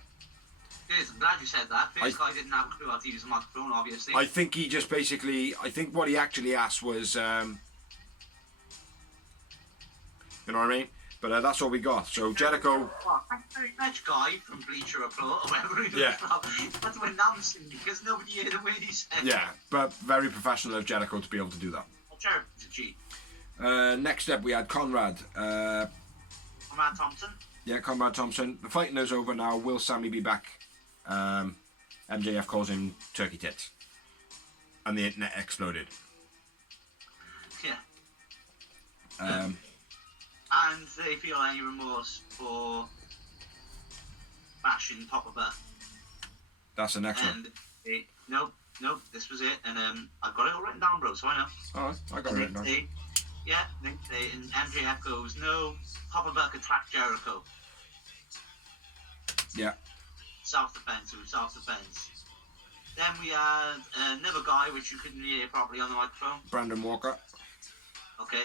Yes, I'm glad you said that. First guy didn't have a clue how to use a microphone, obviously. I think he just basically, I think what he actually asked was, you know what I mean? But that's all we got. So Jericho... Oh, thank you very much, guy from Bleacher Report, or whatever he was Yeah. from. Had to announce him because nobody heard a word he said. Yeah, but very professional of Jericho to be able to do that. Jericho's a G. Next up, we had Conrad. Conrad Thompson. Yeah, Conrad Thompson. The fighting is over now. Will Sammy be back? MJF calls him turkey tits. And the internet exploded. Yeah. Um, And they feel any remorse for bashing Papa Bear. that's the next one. And nope, this was it. And I've got it all written down, bro, so I know. Alright, I got it written down. And MJF goes, no, Papa Buck attacked Jericho. Yeah. Self-defense, it was self-defense. Then we had another guy, which you couldn't hear properly on the microphone. Brandon Walker. Okay.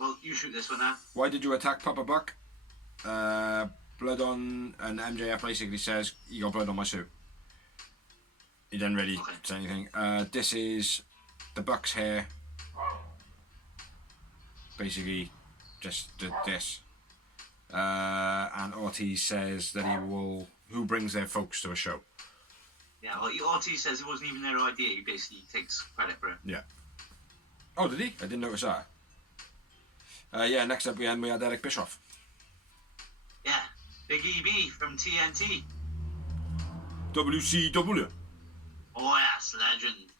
Well, you shoot this one now. Why did you attack Papa Buck? Blood on... And MJF basically says, you got blood on my suit. He didn't really say anything. This is the Buck's hair. Basically, just this. And Ortiz says that he will... Who brings their folks to a show? Yeah, well, Ortiz says it wasn't even their idea. He basically takes credit for it. Yeah. Oh, did he? I didn't notice that. Yeah, next up we had Eric Bischoff. Yeah, Big EB from TNT. WCW. Oh yes, legend.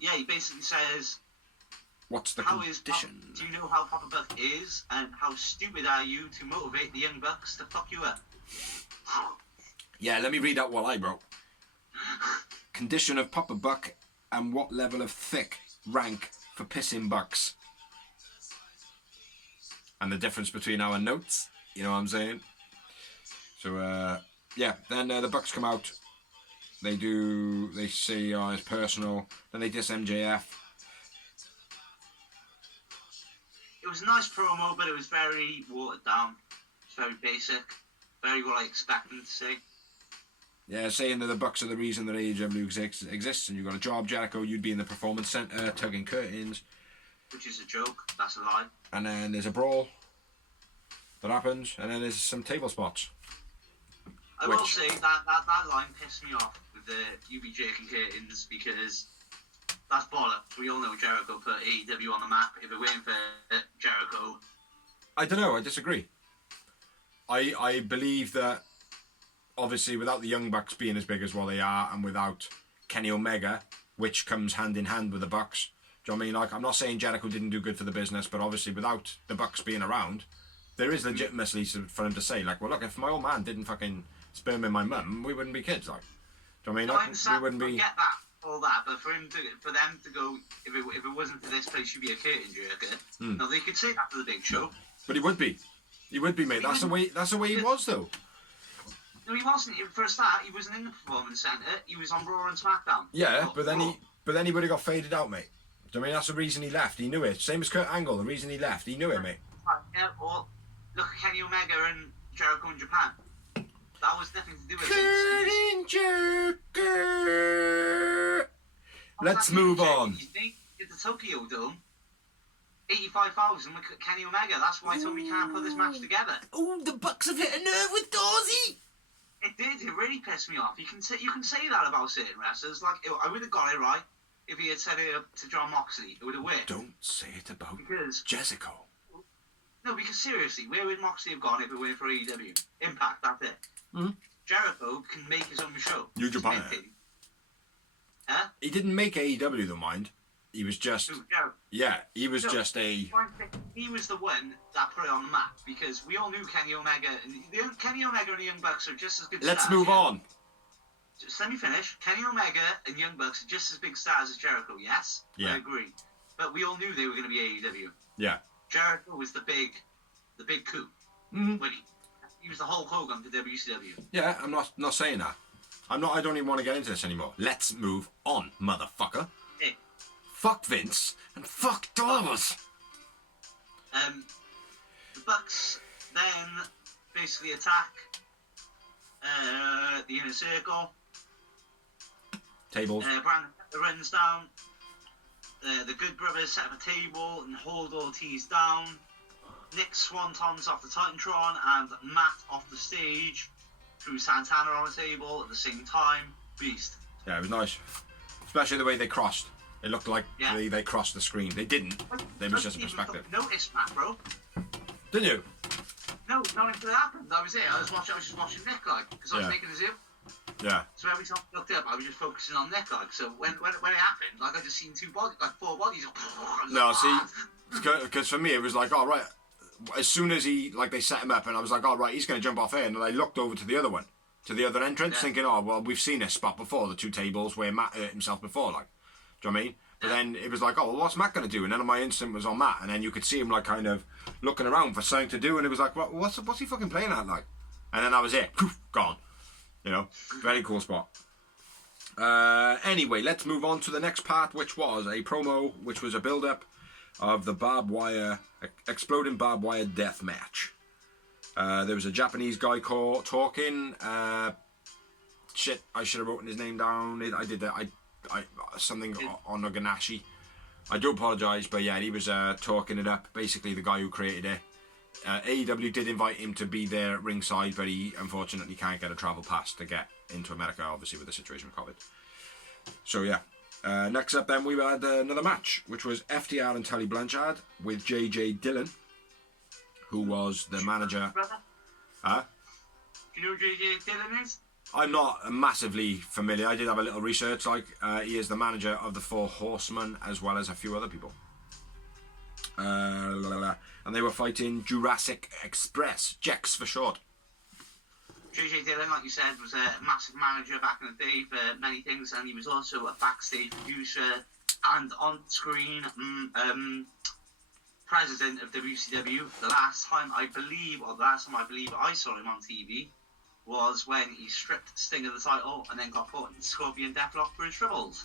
Yeah, he basically says, What's the how is condition? do you know how Papa Buck is, and how stupid are you to motivate the young bucks to fuck you up? Yeah, let me read out what I wrote. Condition of Papa Buck and what level of thick rank for pissing bucks. And the difference between our notes, you know what I'm saying? So, yeah, then the Bucks come out. They say it's personal. Then they diss MJF. It was a nice promo, but it was very watered down. It's very basic. Very what I expect them to say. Yeah, saying that the Bucks are the reason that AEW exists, and you've got a job, Jericho, you'd be in the Performance Center, tugging curtains. Which is a joke, that's a lie. And then there's a brawl that happens, and then there's some table spots. I will say that line pissed me off with the UB jerking curtains, because that's bollocks. We all know Jericho put AEW on the map. If it weren't for Jericho... I don't know, I disagree. I believe that obviously without the Young Bucks being as big as what they are, and without Kenny Omega, which comes hand in hand with the Bucks, do you know what I mean? Like, I'm not saying Jericho didn't do good for the business, but obviously without the Bucks being around, there is legitimacy for him to say, like, well, look, if my old man didn't fucking sperm in my mum, we wouldn't be kids, like. Do you know what I mean? No, Like, I understand, we wouldn't be... I get that, all that, but for them to go, if it wasn't for this place, you'd be a curtain jerker. Now, they could say that for the Big Show. But he would be. He would be, mate. That's the way he was, though. No, he wasn't. For a start, he wasn't in the Performance Centre. He was on Raw and SmackDown. Yeah, but then he would have got faded out, mate. Do you know what I mean? That's the reason he left. He knew it. Same as Kurt Angle. The reason he left, he knew it, mate. Yeah, or look at Kenny Omega and Jericho in Japan. That was nothing to do with Kurt and Jericho. Let's move on. At the Tokyo Dome, 85,000 with Kenny Omega. That's why I told we can't put this match together. Oh, the Bucks have hit a nerve with Dorsey. It did. It really pissed me off. You can say that about certain wrestlers. Like, I would have got it right if he had said it to John Moxley. It would have worked. Don't say it about because Jessica. No, because seriously, where would Moxley have gone if it weren't for AEW? Impact, that's it. Mm-hmm. Jericho can make his own show. New Japan. Huh? He didn't make AEW the mind. He was just... No. Yeah, he was just a... He was the one that put it on the map because we all knew Kenny Omega and the Young Bucks are just as good. Let's stars, move on. Just let me finish. Kenny Omega and Young Bucks are just as big stars as Jericho. Yes, Yeah. I agree. But we all knew they were going to be AEW. Yeah. Jericho was the big coup. Mm-hmm. But he was the Hulk Hogan for WCW. Yeah, I'm not saying that. I don't even want to get into this anymore. Let's move on, motherfucker. Hey. Fuck Vince and fuck dollars. The Bucks then basically attack the Inner Circle. Tables. Brandon runs down. The Good Brothers set up a table and hold Ortiz down. Nick swantons off the Titantron and Matt off the stage. Threw Santana on the table at the same time. Beast. Yeah, it was nice. Especially the way they crossed. It looked like they crossed the screen. They didn't. They was just a perspective. Notice Matt, bro. Didn't you? No, not until it happened. That was it. I was just watching Nick, like, because I was making a zoom. Yeah. So every time I looked up, I was just focusing on Nick, like. So when it happened, like, I just seen four bodies. No, see, because for me it was like, all right. As soon as they set him up, and I was like, all right, he's going to jump off here, and then I looked over to the other one, to the other entrance, thinking, oh well, we've seen this spot before, the two tables where Matt hurt himself before, like. Do you know what I mean? But then it was like, oh, well, what's Matt going to do? And then my instinct was on Matt, and then you could see him like kind of looking around for something to do, and it was like, what's he fucking playing at, like? And then that was it, poof, gone. You know, very cool spot. Anyway, let's move on to the next part, which was a promo, which was a build-up of the exploding barbed wire death match. There was a Japanese guy talking. Shit, I should have written his name down. I did that. Something on Naganashi. I do apologise, but yeah, he was talking it up. Basically, the guy who created it. AEW did invite him to be there at ringside, but he unfortunately can't get a travel pass to get into America, obviously with the situation with COVID. So yeah. Next up then we had another match, which was FTR and Tully Blanchard with JJ Dillon, who was the manager. Huh? Do you know who JJ Dillon is? I'm not massively familiar. I did have a little research. He is the manager of the Four Horsemen as well as a few other people. And they were fighting Jurassic Express, Jex for short. JJ Dillon, like you said, was a massive manager back in the day for many things, and he was also a backstage producer and on-screen president of WCW. The last time I believe I saw him on TV was when he stripped Sting of the title and then got put in Scorpion Deathlock for his triples.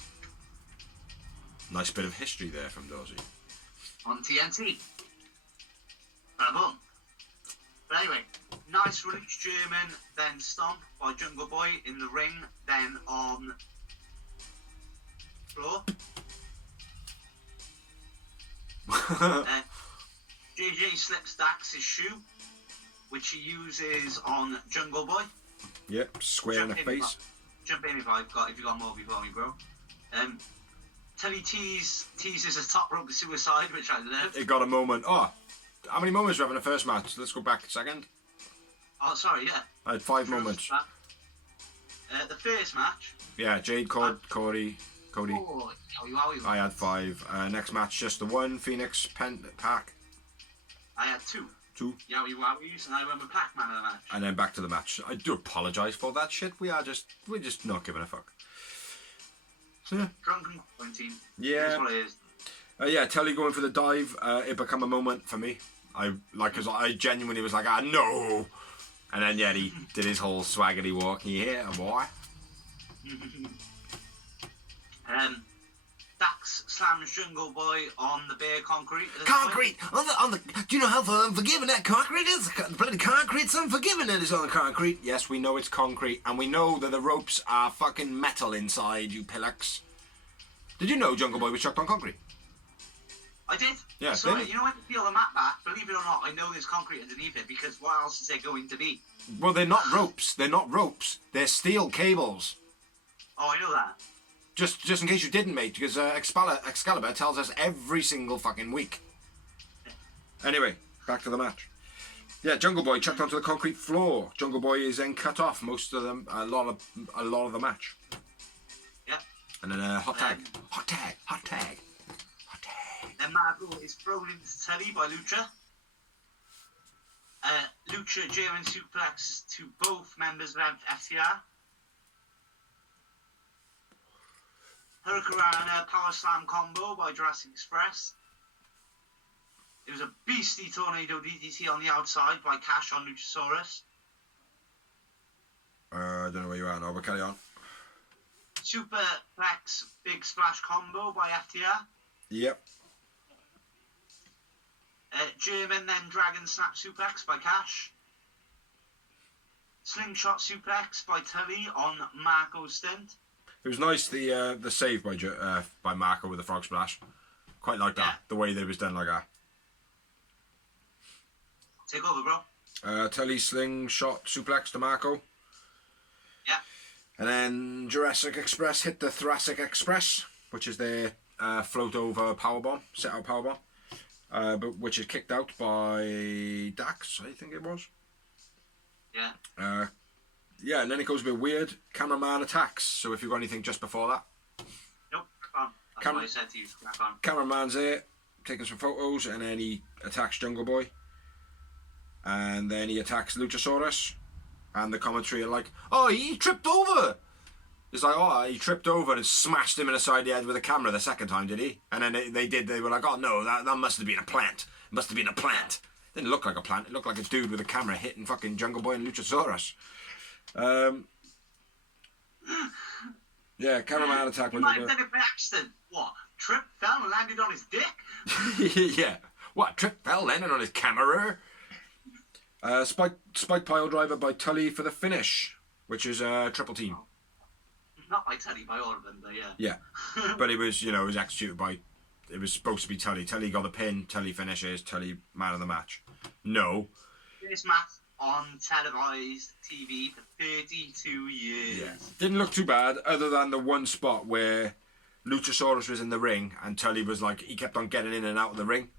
Nice bit of history there from Dorsey. On TNT. Boom. But anyway, nice release German, then stomp by Jungle Boy in the ring, then on floor. JJ slips Dax's shoe, which he uses on Jungle Boy. Yep, square in the face. Jump in if you got more before me, bro. Tully teases a top rope suicide, which I love. It got a moment. Oh, how many moments were we having the first match? Let's go back a second. Oh, sorry, yeah. I had 5 moments. The first match. Yeah, Jade, Cody. Oh, I had 5. Next match, just the one. Phoenix, Pac. I had 2. 2. Yowie Wowies, and I went with Pac-Man in the match. And then back to the match. I do apologise for that shit. We're just not giving a fuck. So, yeah. Drunken quarantine. Yeah. That's what it is. Yeah, Telly going for the dive. It became a moment for me. Cause I genuinely was like, no. And then yeah, he did his whole swaggity walk. Yeah, boy. Dax slams Jungle Boy on the bare concrete. Concrete on the. Do you know how unforgiving that concrete is? The bloody concrete's unforgiving. It is on the concrete. Yes, we know it's concrete, and we know that the ropes are fucking metal inside. You pillocks. Did you know Jungle Boy was chucked on concrete? I did. Yeah. Sorry, you know when you peel the mat back, believe it or not, I know there's concrete underneath it because what else is there going to be? Well, they're not ropes. They're not ropes. They're steel cables. Oh, I know that. Just in case you didn't, mate, because Excalibur tells us every single fucking week. Anyway, back to the match. Yeah, Jungle Boy chucked onto the concrete floor. Jungle Boy is then cut off a lot of the match. Yeah. And then hot tag. Hot tag. Hot tag. Hot tag. Then Marco is thrown into telly by Lucha. Lucha German suplex to both members of FTR. Hurricanrana power slam combo by Jurassic Express. It was a beastly tornado DDT on the outside by Cash on Luchasaurus. I don't know where you are now, but carry on. Superplex big splash combo by FTR. Yep. German then Dragon Snap suplex by Cash. Slingshot suplex by Tully on Marco's stint. It was nice the save by Marco with the frog splash. Quite like that. Yeah. The way that it was done like that. Take over, bro. Tully slingshot suplex to Marco. Yeah. And then Jurassic Express hit the Thoracic Express, which is their float over powerbomb, set out powerbomb. But which is kicked out by Dax, I think it was. Yeah. Yeah, and then it goes a bit weird. Cameraman attacks. So if you've got anything just before that. Nope. That's what I said to you. Cameraman's there, taking some photos, and then he attacks Jungle Boy. And then he attacks Luchasaurus. And the commentary are like, oh, he tripped over. It's like, oh, he tripped over and smashed him in the side of the head with a camera the second time, did he? And then they were like, oh no, that must have been a plant. It must have been a plant. It didn't look like a plant. It looked like a dude with a camera hitting fucking Jungle Boy and Luchasaurus. Yeah, cameraman attack. You might have done it by accident. What? Trip, fell and landed on his dick? Yeah. What? Trip, fell, landed on his camera? Spike pile driver by Tully for the finish, which is triple team. Not by Tully, by all of them, but yeah. Yeah, but it was, it was executed by. It was supposed to be Tully. Tully got the pin. Tully finishes. Tully man of the match. No. This match on televised TV for 32 years. Yeah. Didn't look too bad, other than the one spot where Luchasaurus was in the ring and Tully was like, he kept on getting in and out of the ring,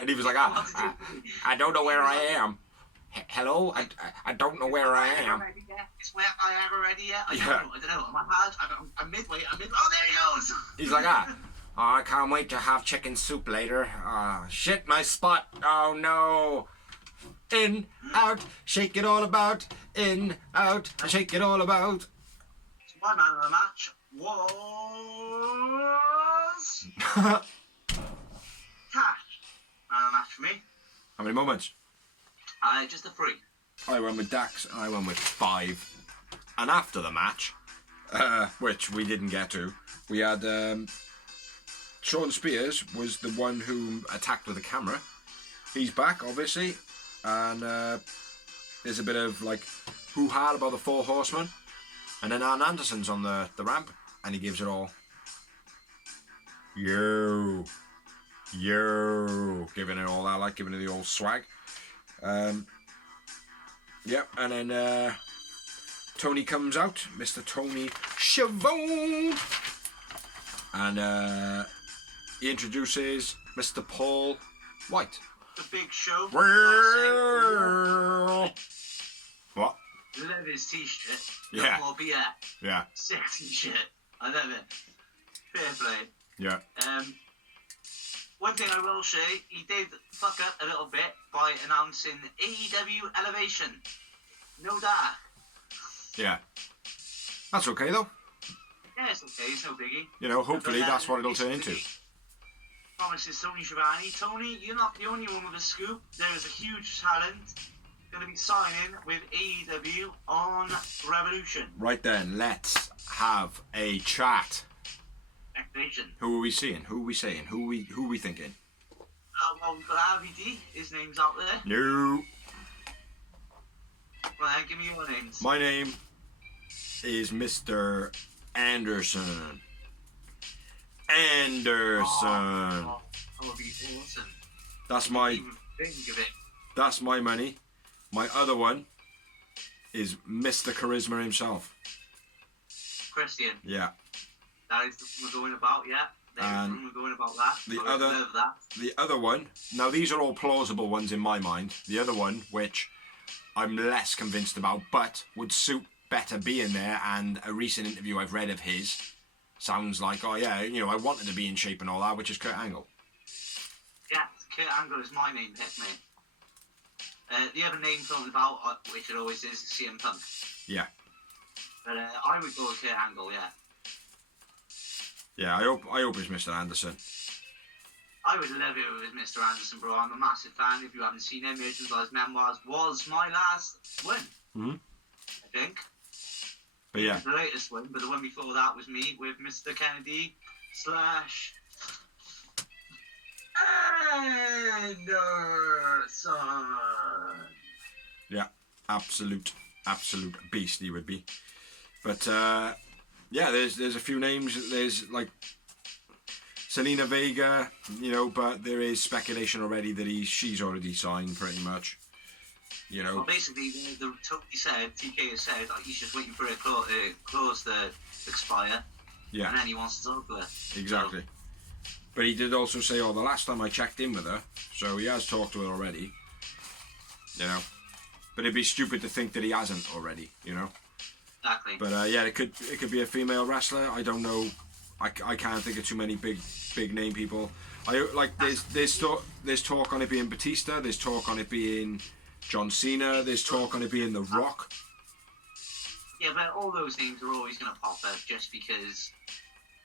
and he was like, I don't know where I am. Hello, I don't know where I am. It's where I am already yet. I don't know. I'm hard. I'm midway. Oh, there he goes. He's like, I can't wait to have chicken soup later. Shit, my spot. Oh no. In, out, shake it all about. In, out, shake it all about. So my man of the match was Cash. Man of the match for me. How many moments? Just a 3. I went with Dax and I went with 5. And after the match, which we didn't get to, we had Sean Spears was the one who attacked with the camera. He's back, obviously, and there's a bit of like hoo-ha about the 4 horsemen, and then Arn Anderson's on the ramp, and he gives it all. Yo, giving it all that, like giving it the old swag. Yep, and then Tony comes out, Mr. Tony Schiavone, and he introduces Mr. Paul White. The Big Show. What? Love his t-shirt. Yeah. Or be a Yeah. sexy shit. I love it. Fair play. Yeah. One thing I will say, he did fuck up a little bit by announcing AEW Elevation. No doubt. Yeah. That's okay though. Yeah, it's okay. It's no biggie. Hopefully that's what it'll turn into. Promises Tony Schiavone. Tony, you're not the only one with a scoop. There is a huge talent going to be signing with AEW on Revolution. Right then, let's have a chat. Activation. Who are we seeing? Who are we saying? Who are we thinking? Well, we've got RVD. His name's out there. No. Well, then, give me your names. My name is Mr. Anderson. Oh, that would be awesome. That's my. Even think of it. That's my money. My other one is Mr. Charisma himself. Christian. Yeah. That is the one we're going about, yeah. That is the one we're going about that. The other one. Now these are all plausible ones in my mind. The other one, which I'm less convinced about, but would suit better being there, and a recent interview I've read of his sounds like, oh yeah, you know, I wanted to be in shape and all that, which is Kurt Angle. Yeah, Kurt Angle is my main pick, mate. The other name thrown about, which it always is CM Punk. Yeah. But I would go with Kurt Angle, yeah. Yeah, I hope it's Mr. Anderson. I would love it if it was Mr. Anderson, bro. I'm a massive fan. If you haven't seen him, Merchandise Memoirs was my last win. Mm-hmm. I think. But yeah. The latest win, but the one before that was me with Mr. Kennedy / Anderson. Yeah, absolute beast he would be. But yeah, there's a few names. There's like Selena Vega, you know, but there is speculation already that she's already signed pretty much. You know. Well, basically, TK has said like he's just waiting for a clause to expire. Yeah. And then he wants to talk to her. Exactly. So. But he did also say, oh, the last time I checked in with her, so he has talked to her already. You know. But it'd be stupid to think that he hasn't already, you know. Exactly. But yeah, it could be a female wrestler. I don't know. I can't think of too many big name people. There's talk on it being Batista. There's talk on it being John Cena. There's talk on it being The Rock. Yeah, but all those names are always going to pop up just because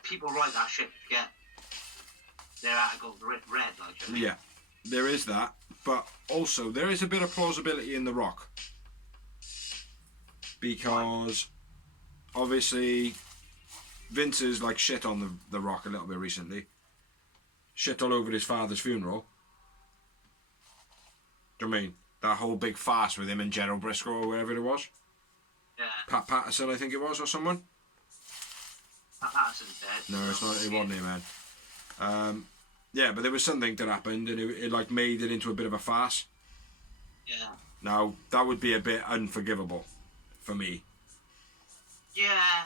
people write that shit to get their articles red. Like, I mean. Yeah, there is that. But also, there is a bit of plausibility in The Rock. Because, obviously, Vince is like shit on the Rock a little bit recently. Shit all over his father's funeral. Do you know what I mean? That whole big farce with him and Gerald Briscoe or wherever it was. Yeah. Pat Patterson, I think it was, or someone. Pat Patterson's dead. No, it's not. It wasn't him, man. Yeah, but there was something that happened, and it like made it into a bit of a farce. Yeah. Now that would be a bit unforgivable for me. Yeah,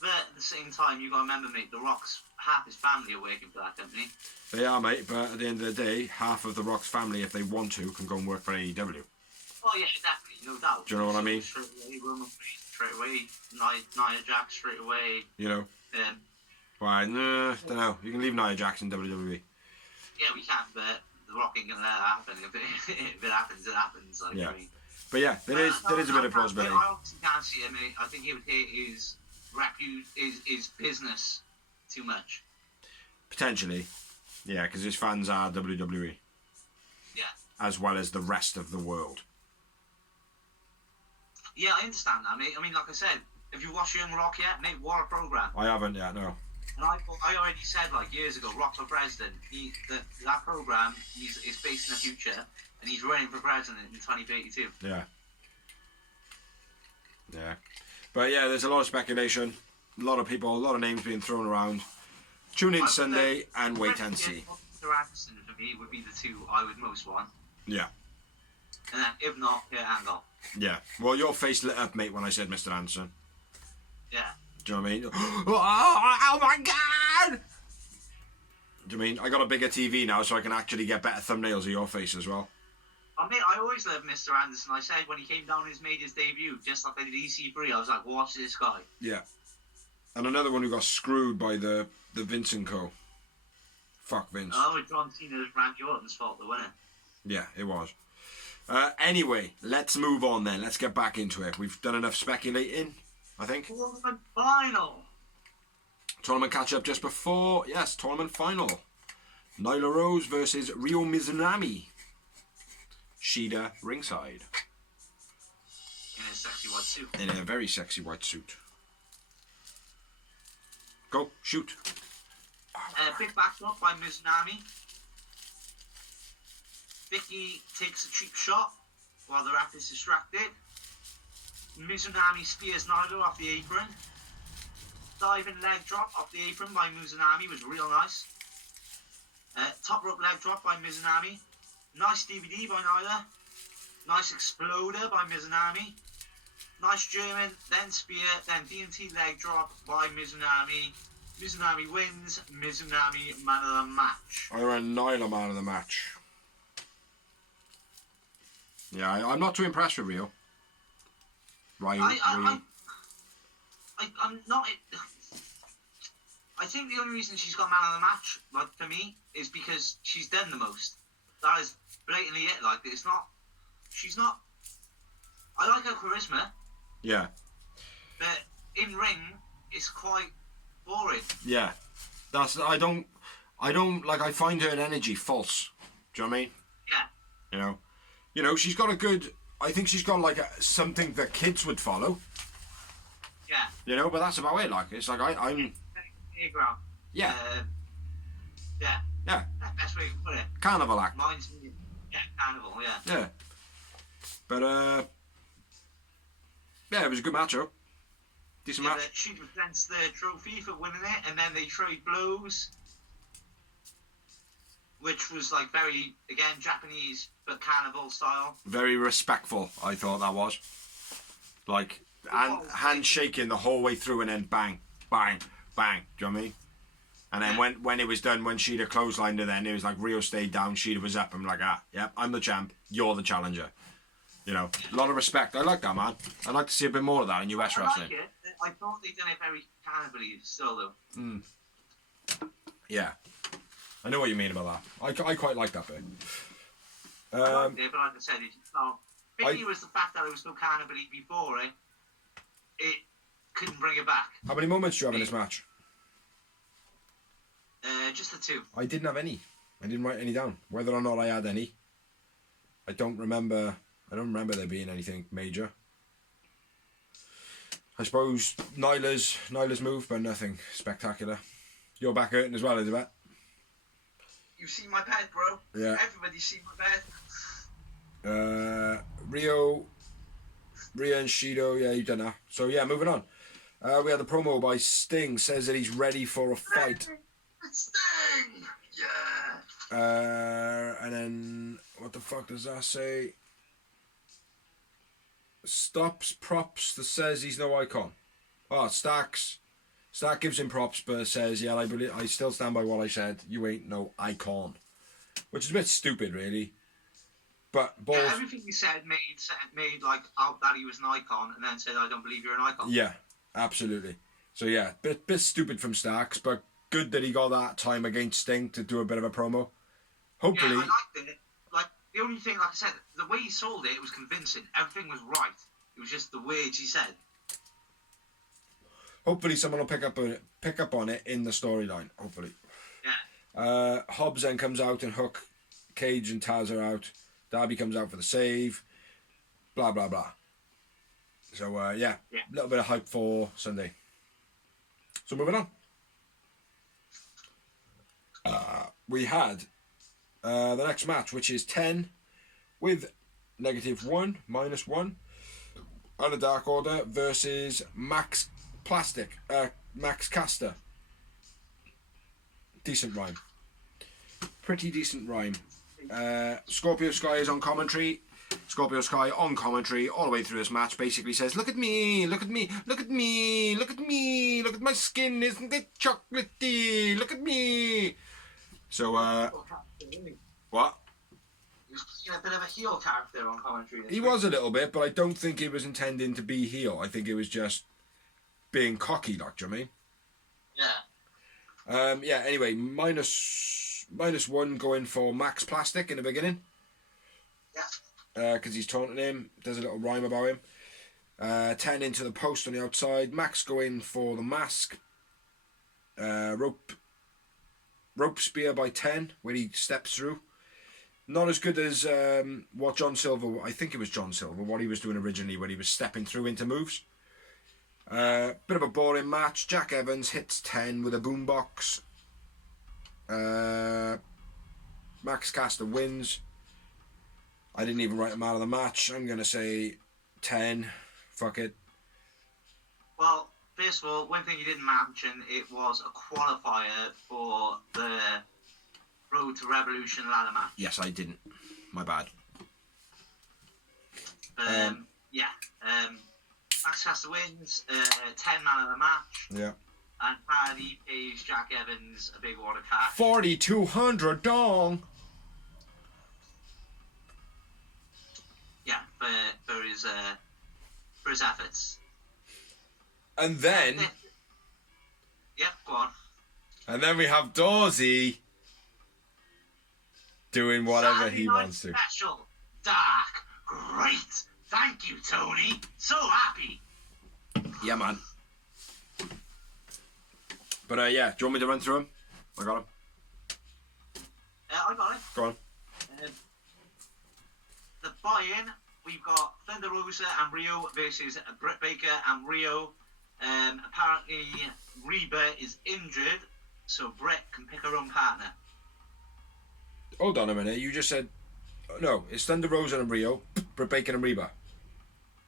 but at the same time, you got to remember, mate, The Rock's half his family are working for that company. They are, mate, but at the end of the day, half of The Rock's family, if they want to, can go and work for AEW. Oh yeah, exactly, no doubt. Do you know what I mean? Straight away, Roman Reigns straight away, Nia Jax straight away. You know. Why? No, don't know. You can leave Nia Jax in WWE. Yeah, we can, but The Rock ain't gonna let that happen. If it happens, it happens. Like, yeah. I mean, but yeah, there is a bit of plausibility. I obviously can't see him. I think he would hate his business too much. Potentially, yeah, because his fans are WWE. Yeah. As well as the rest of the world. Yeah, I understand that, mate. I mean, like I said, have you watched Young Rock yet, mate? What a program! I haven't yet, no. And I already said like years ago, Rock for president. That program is based in the future, and he's running for president in 2032. Yeah. Yeah, but yeah, there's a lot of speculation, a lot of people, a lot of names being thrown around. Tune in Sunday and wait and see. Mr. Anderson for me would be the two I would most want. Yeah. And then if not, Angle. Yeah. Well, your face lit up, mate, when I said Mr. Anderson. Yeah. Do you know what I mean? Oh my God! Do you mean I got a bigger TV now, so I can actually get better thumbnails of your face as well? I mean, I always loved Mr. Anderson. I said when he came down and made his debut, just like I did EC3, I was like, watch this guy. Yeah. And another one who got screwed by the Vince & Co. Fuck Vince. Oh, John Cena's Randy Orton's fault, the winner. Yeah, it was. Anyway, let's move on then. Let's get back into it. We've done enough speculating, I think. Tournament final. Tournament catch-up just before. Yes, tournament final. Nyla Rose versus Ryo Mizunami. Shida ringside. In a sexy white suit. In a very sexy white suit. Go, shoot. Big backdrop by Mizunami. Vicky takes a cheap shot while the ref is distracted. Mizunami spears Nyla off the apron. Diving leg drop off the apron by Mizunami was real nice. Top rope leg drop by Mizunami. Nice DVD by Nyla. Nice exploder by Mizunami. Nice German, then spear, then DNT leg drop by Mizunami. Mizunami wins. Mizunami man of the match. I ran Nyla man of the match. Yeah, I'm not too impressed with Ryo. I'm not. I think the only reason she's got man of the match, like for me, is because she's done the most. That is blatantly it. Like it's not. She's not. I like her charisma. Yeah. But in ring, it's quite boring. Yeah. I don't like. I find her energy false. Do you know what I mean? Yeah. You know, she's got a good. I think she's got like something that kids would follow. Yeah. You know, but that's about it. Like it's like I'm. Playground. Yeah. Yeah. Yeah. Best way to put it. Carnival act. Mine's carnival. Yeah. Yeah. But yeah, it was a good match, though. Decent match. She presents the trophy for winning it, and then they trade blows, which was like very, again, Japanese but carnival style. Very respectful, I thought that was. Like, and handshaking the whole way through, and then bang, bang, bang. Do you know what I mean? And then when it was done, when Sheeta clotheslined her, then it was like Rio stayed down, Sheeta was up. I'm like, yep, I'm the champ, you're the challenger. You know, a lot of respect. I like that, man. I'd like to see a bit more of that in US wrestling. I like it. I thought they'd done it very cannibally still, though. Yeah. I know what you mean about that. I quite like that bit. I liked it, but like I said, it's not. Maybe it was the fact that it was so cannibally before it couldn't bring it back. How many moments do you have in this match? Just the two. I didn't have any. I didn't write any down. Whether or not I had any, I don't remember there being anything major. I suppose Nyla's move, but nothing spectacular. Your back hurting as well, is it, Matt? You see my bed, bro. Yeah. Everybody see my bed. Rio and Shido, yeah, you've done that. So yeah, moving on. We had a promo by Sting, says that he's ready for a fight. Sting! Yeah. And then what the fuck does that say? Stops props that says he's no icon. Oh, Stark gives him props, but says, yeah, I still stand by what I said. You ain't no icon, which is a bit stupid, really. But balls. Yeah, everything you said made like out that he was an icon, and then said, I don't believe you're an icon. Yeah, absolutely. So yeah, bit stupid from Starks, but good that he got that time against Sting to do a bit of a promo. Hopefully. Yeah, I liked it. Like the only thing, like I said, the way he sold it was convincing. Everything was right. It was just the words he said. Hopefully, someone will pick up on it in the storyline. Hopefully. Yeah. Hobbs then comes out and Hook, Cage and Taz are out. Darby comes out for the save. Blah blah blah. So yeah, a little bit of hype for Sunday. So moving on. We had the next match, which is 10 with -1, -1 on a Dark Order versus Max Caster. Decent rhyme. Pretty decent rhyme. Scorpio Sky is on commentary. Scorpio Sky on commentary all the way through this match basically says, look at me, look at me, look at me, look at me, look at my skin, isn't it chocolatey, look at me. So what? He was a bit of a heel character on commentary. He was a little bit, but I don't think he was intending to be heel. I think it was just being cocky, like, do you know what I mean? Yeah. Yeah, anyway, -1 going for Max Plastic in the beginning. Yeah. Because he's taunting him, does a little rhyme about him. 10 into the post on the outside. Max going for the mask. Rope spear by 10 when he steps through. Not as good as what John Silver, I think it was John Silver, what he was doing originally when he was stepping through into moves. Bit of a boring match. Jack Evans hits 10 with a boombox. Max Caster wins. I didn't even write him out of the match. I'm going to say 10. Fuck it. Well, first of all, one thing you didn't mention, it was a qualifier for the Road to Revolution ladder match. Yes, I didn't. My bad. Max Caster wins, 10 man of the match. Yeah. And Hardy pays Jack Evans a big wad of cash. 4,200 dong. Yeah, for his efforts. And then Yeah, go on. And then we have Dorsey doing whatever Saturday he night wants to. Special. Dark. Great. Thank you, Tony. So happy. Yeah, man. But yeah, do you want me to run through them? I got them. I got it. Go on. The buy-in, we've got Thunder Rosa and Rio versus Britt Baker and Rio. Apparently, Reba is injured, so Britt can pick her own partner. Hold on a minute. You just said no. It's Thunder Rosa and Rio, Britt Baker and Reba.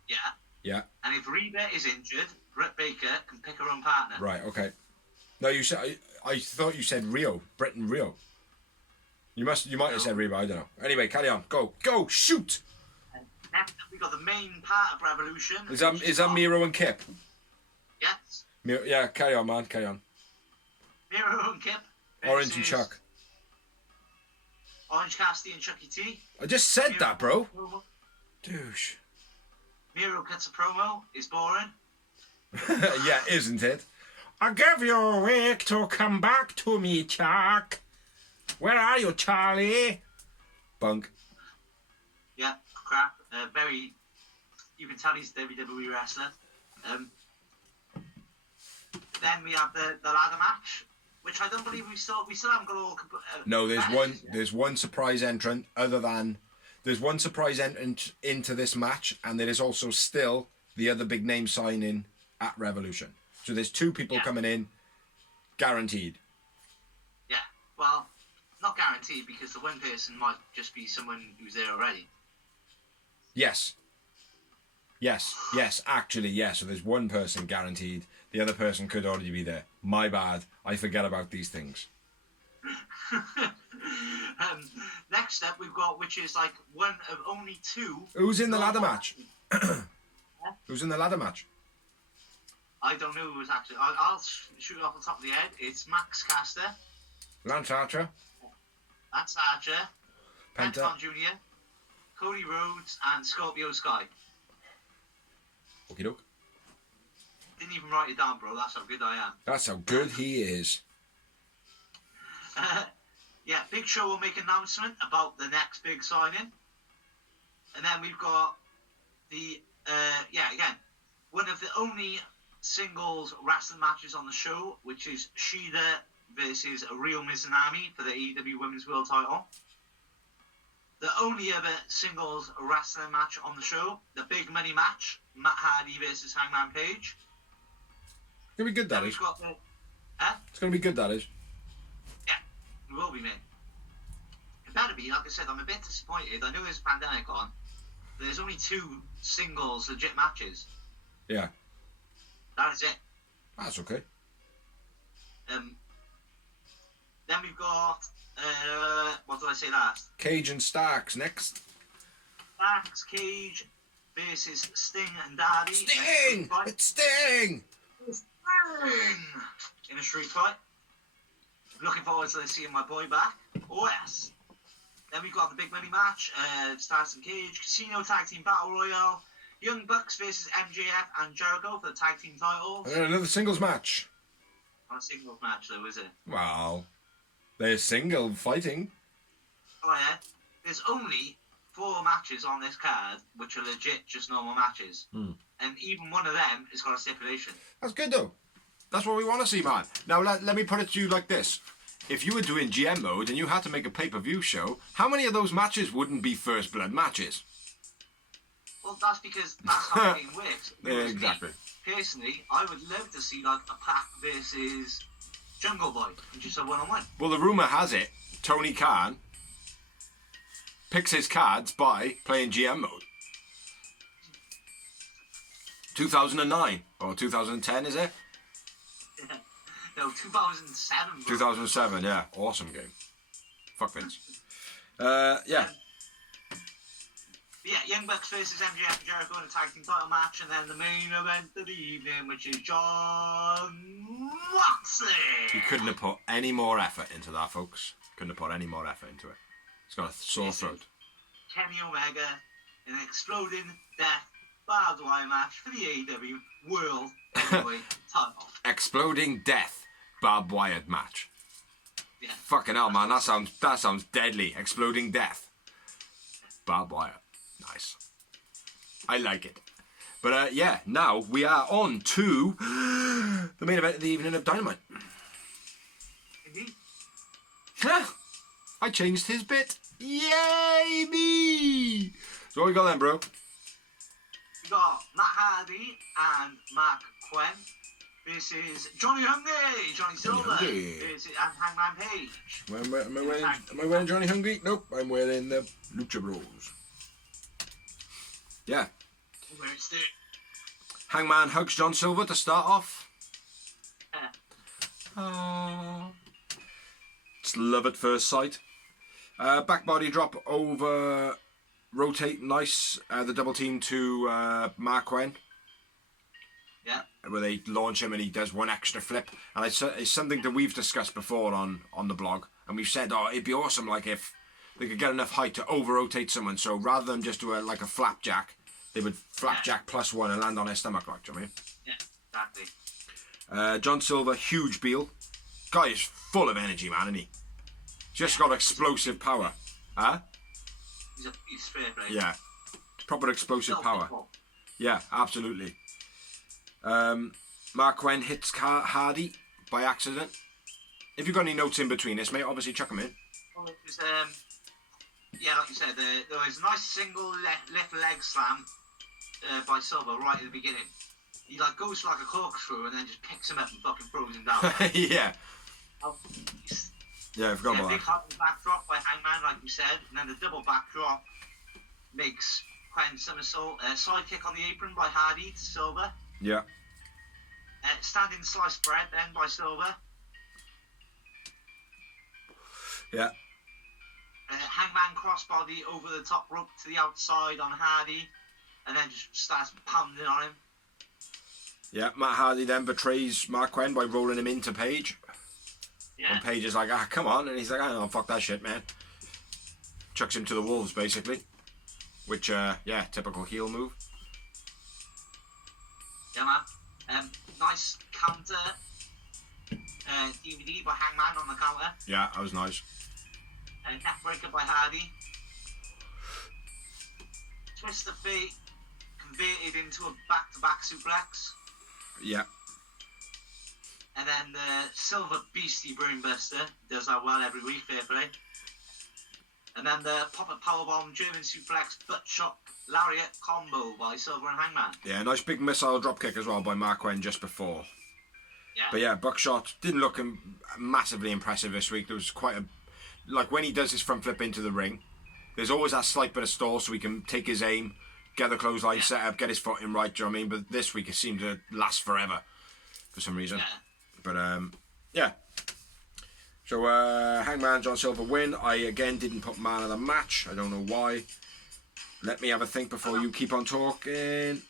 Yeah. Yeah. And if Reba is injured, Britt Baker can pick her own partner. Right. Okay. No, you said. I thought you said Rio, Britt and Rio. You might have said Reba. I don't know. Anyway, carry on. Go. Shoot. And next, we got the main part of Revolution. Is that Miro and Kip? Yes. Yeah. Carry on, man. Carry on. Miro and Kip. Orange and Chuck. Orange Cassidy and Chucky T. I just said Miro that, bro. promo. Douche. Miro cuts a promo. It's boring. Yeah, isn't it? I gave you a week to come back to me, Chuck. Where are you, Charlie? Bunk. Yeah, crap. Very. You can tell he's a WWE wrestler. Then we have the ladder match, which I don't believe we still haven't got all. No, there's one surprise entrant other than there's one surprise entrant into this match, and there is also still the other big name signing at Revolution. So there's two people coming in, guaranteed. Yeah, well, not guaranteed because the one person might just be someone who's there already. Yes. Actually, yes. So there's one person guaranteed. The other person could already be there. My bad. I forget about these things. Next up, we've got, which is like one of only two. Who's in the ladder match? Who's in the ladder match? I don't know who was actually. I'll shoot off the top of the head. It's Max Caster, Lance Archer. Lance Archer, Penta. Pentagon Jr., Cody Rhodes, and Scorpio Sky. Okie doke. Didn't even write it down, bro. That's how good I am. That's how good he is. Yeah, Big Show will make an announcement about the next big signing. And then we've got the, again, one of the only singles wrestling matches on the show, which is Shida versus Ryo Mizunami for the AEW Women's World title. The only other singles wrestling match on the show, the big money match, Matt Hardy versus Hangman Page. It's gonna be good, that Then is. we've got the, It's gonna be good, that is. yeah, it will be, mate. It better be. Like I said, I'm a bit disappointed. I know there's a pandemic on. There's only two singles legit matches. Yeah. That is it. That's okay. Then we've got, what did I say last? Cage and Starks next. Max Cage versus Sting and Darby. Sting! It's Sting! In a street fight. Looking forward to seeing my boy back. Oh yes. Then we've got the big money match. Stetson Cage, Casino Tag Team Battle Royale. Young Bucks versus MJF and Jericho for the tag team titles. And another singles match. Not a singles match though, is it? Wow. They're single fighting. Oh yeah. There's only 4 matches on this card which are legit just normal matches. And even one of them has got a stipulation. That's good though. That's what we want to see, man. Now let me put it to you like this. If you were doing GM mode and you had to make a pay-per-view show, how many of those matches wouldn't be First Blood matches? Well, that's because that's how the game works. Yeah, exactly. Me, personally, I would love to see like a Pac versus Jungle Boy and just a one-on-one. Well, the rumour has it, Tony Khan picks his cards by playing GM mode. 2009 or 2010, is it? No, 2007. Bro. 2007, yeah. Awesome game. Fuck Vince. Yeah. Yeah, Young Bucks versus MJF and Jericho in a tag team title match, and then the main event of the evening, which is John Moxley. You couldn't have put any more effort into that, folks. Couldn't have put any more effort into it. It's got a sore throat. Kenny Omega in an exploding death barbed wire match for the AEW World Heavyweight title. Exploding death barbed wired match. Yeah. Fucking hell, man. That sounds deadly. Exploding death. Barbed wire. Nice. I like it. But yeah, now we are on to the main event of the evening of Dynamite. I changed his bit. Yay me! So what we got then, bro? We got Matt Hardy and Mark Quinn. This is Johnny Hungry, Johnny Silver. Hungry. This is Hangman Page. Am I wearing Johnny Hungry? Nope, I'm wearing the Lucha Bros. Yeah. Where's the... Hangman hugs John Silver to start off. It's love at first sight. Back body drop over, rotate nice. The double team to Mark Quinn. Yeah. Where they launch him and he does one extra flip. And it's something that we've discussed before on the blog. And we've said, oh, it'd be awesome like if they could get enough height to over-rotate someone. So rather than just do like a flapjack, they would flapjack +1 and land on their stomach, like, do you know what I mean? Yeah, exactly. John Silver, huge Beal. Guy is full of energy, man, isn't he? Just got explosive power. Huh? He's fair, right? Yeah. Proper explosive power. Yeah, absolutely. Mark Quinn hits Hardy by accident. If you've got any notes in between this, mate, obviously chuck them in. Well, it was, yeah, like you said, there was a nice single left leg slam by Silver right at the beginning. He like goes for like a corkscrew and then just picks him up and fucking throws him down. Yeah. Yeah, I forgot about big that. hop backdrop by Hangman, like you said, and then the double backdrop makes Quinn somersault. Side kick on the apron by Hardy to Silver. Yeah. Standing sliced bread then by Silver. Yeah. Hangman crossbody over the top rope to the outside on Hardy, and then just starts pounding on him. Yeah, Matt Hardy then betrays Mark Quinn by rolling him into Page. Yeah. And Page is like, come on. And he's like, oh, fuck that shit, man. Chucks him to the wolves, basically. Which, yeah, typical heel move. Yeah, man. Nice counter DVD by Hangman on the counter. Yeah, that was nice. Neckbreaker by Hardy. Twist of fate converted into a back-to-back suplex. Yeah. And then the Silver Beastie Brainbuster does that well every week, fair play. And then the Pop-Up Powerbomb German Suplex Butt Shot Lariat combo by Silver and Hangman. Yeah, nice big missile dropkick as well by Mark Quinn just before. Yeah. But yeah, Buckshot didn't look massively impressive this week. There was quite a... Like when he does his front flip into the ring, there's always that slight bit of stall so he can take his aim, get the clothesline set up, get his foot in right, do you know what I mean? But this week it seemed to last forever for some reason. Yeah. But yeah. So Hangman, John Silver win. I again didn't put man of the match. I don't know why. Let me have a think before you keep on talking.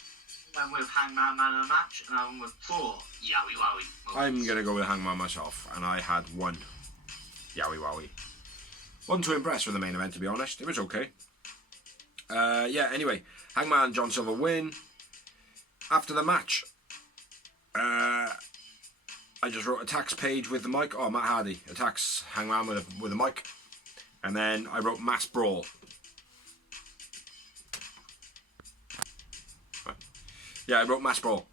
Went with Hangman man of the match, and I went with 4 Yowie Wowie. I'm going to go with Hangman myself, and I had 1 Yowie Wowie. Wasn't too impressed with the main event, to be honest. It was okay. Yeah, anyway. Hangman, John Silver win. After the match, I just wrote attacks Page with the mic. Oh, Matt Hardy attacks Hangman with a mic. And then I wrote mass brawl. Yeah, I wrote mass brawl.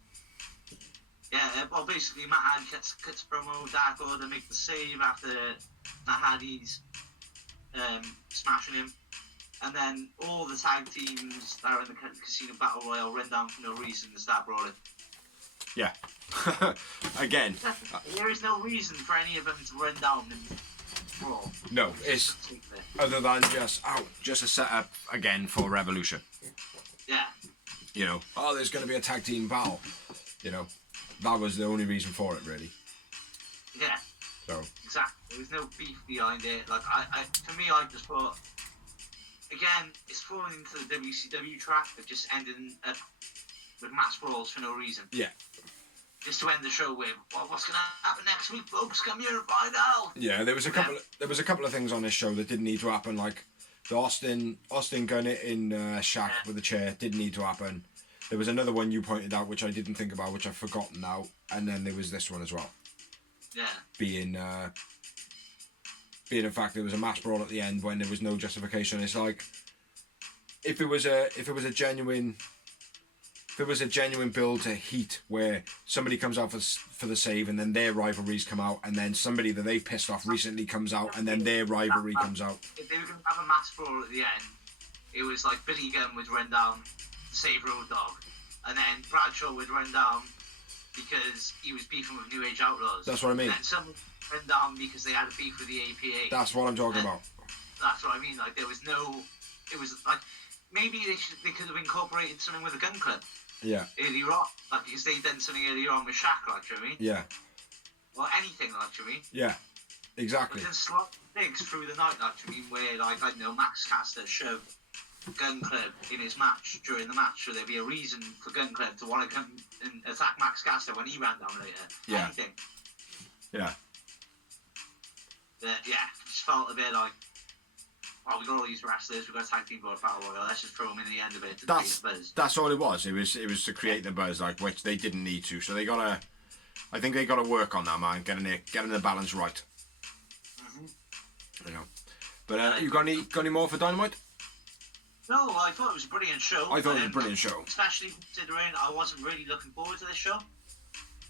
Yeah, well, basically, Matt Hardy cuts promo, Dark Order make the save after Matt Hardy's smashing him. And then all the tag teams that are in the Casino Battle Royale run down for no reason and start brawling. Yeah. Again. There is no reason for any of them to run down and brawl. No, it's other than just a setup again for Revolution. Yeah. You know, oh, there's going to be a tag team battle. You know, that was the only reason for it, really. Yeah. So. Exactly. There was no beef behind it. Like, to me, I just thought, again, it's falling into the WCW trap of just ending up with mass brawls for no reason. Yeah. Just to end the show with, well, what's going to happen next week, folks? Come here and find out. Yeah, there was a couple of things on this show that didn't need to happen, like the Austin gun it in Shaq with the chair didn't need to happen. There was another one you pointed out which I didn't think about, which I've forgotten now, and then there was this one as well. Yeah. Being being in fact there was a match brawl at the end when there was no justification. It's like if it was a genuine build to heat where somebody comes out for the save and then their rivalries come out, and then somebody that they've pissed off recently comes out and then their rivalry comes out. If they were going to have a match brawl at the end, it was like Billy Gunn would run down to save Road Dogg, and then Bradshaw would run down because he was beefing with New Age Outlaws. That's what I mean. And then someone run down because they had a beef with the APA. That's what I'm talking about. That's what I mean. Like, there was no... It was like... Maybe they could have incorporated something with a gun club. Yeah. Earlier on. Like, because they'd done something earlier on with Shaq, like, do you know what I mean? Yeah. Or anything, like, do you know what I mean? Yeah. Exactly. But then slot things through the night, like, do you know what I mean? Where, like, I don't know, Max Caster shoved Gun Club in his match during the match, so there'd be a reason for Gun Club to want to come and attack Max Caster when he ran down later. Yeah. Anything. Yeah. But yeah, just felt a bit like, oh, we got all these wrestlers, we've got a tag team for a battle royal, let's just throw them in the end of it to create the buzz. That's all it was. It was to create the buzz, like, which they didn't need to. So I think they gotta work on that, man, getting the balance right. You know. But you got any more for Dynamite? No, I thought it was a brilliant show. I thought it was a brilliant show. Especially considering I wasn't really looking forward to this show.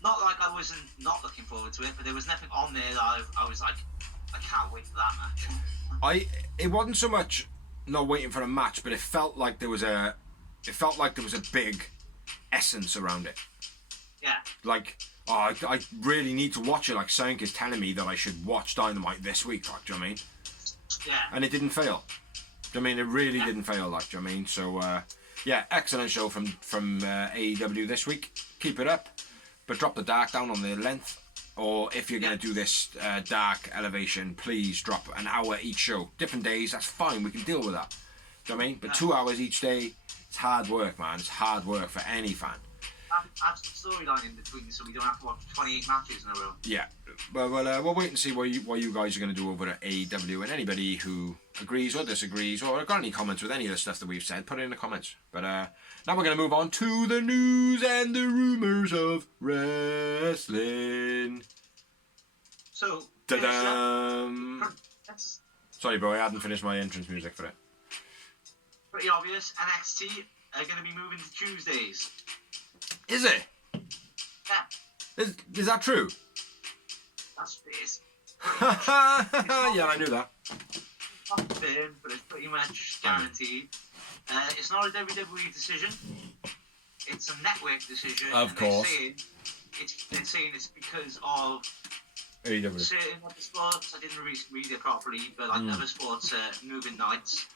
Not like I wasn't not looking forward to it, but there was nothing on there that I was like, I can't wait for that match. It wasn't so much not waiting for a match, but it felt like there was a big essence around it. Yeah. Like, oh, I really need to watch it. Like, Sank is telling me that I should watch Dynamite this week. Like, do you know what I mean? Yeah. And it didn't fail. Do you know what I mean? It really didn't fail. Like, do you know what I mean? So, yeah, excellent show from AEW this week. Keep it up, but drop the dark down on the length. Or if you're going to do this dark elevation, please drop an hour each show. Different days, that's fine. We can deal with that. Do you know what I mean? But 2 hours each day, it's hard work, man. It's hard work for any fan. Add some storyline in between so we don't have to watch 28 matches in a row. Yeah. Well, we'll wait and see what you guys are going to do over at AEW. And anybody who agrees or disagrees or got any comments with any of the stuff that we've said, put it in the comments. But now we're going to move on to the news and the rumors of wrestling. So, Ta-da! that's Sorry, bro, I hadn't finished my entrance music for it. pretty obvious. NXT are going to be moving to Tuesdays. Is it? Yeah, Is that true? that's this. Yeah, I knew that. Not confirmed, but it's pretty much guaranteed. It's not a WWE decision. It's a network decision. Of course. They're saying it's because of AEW. certain other sports. I didn't read it properly, but like other sports are moving nights.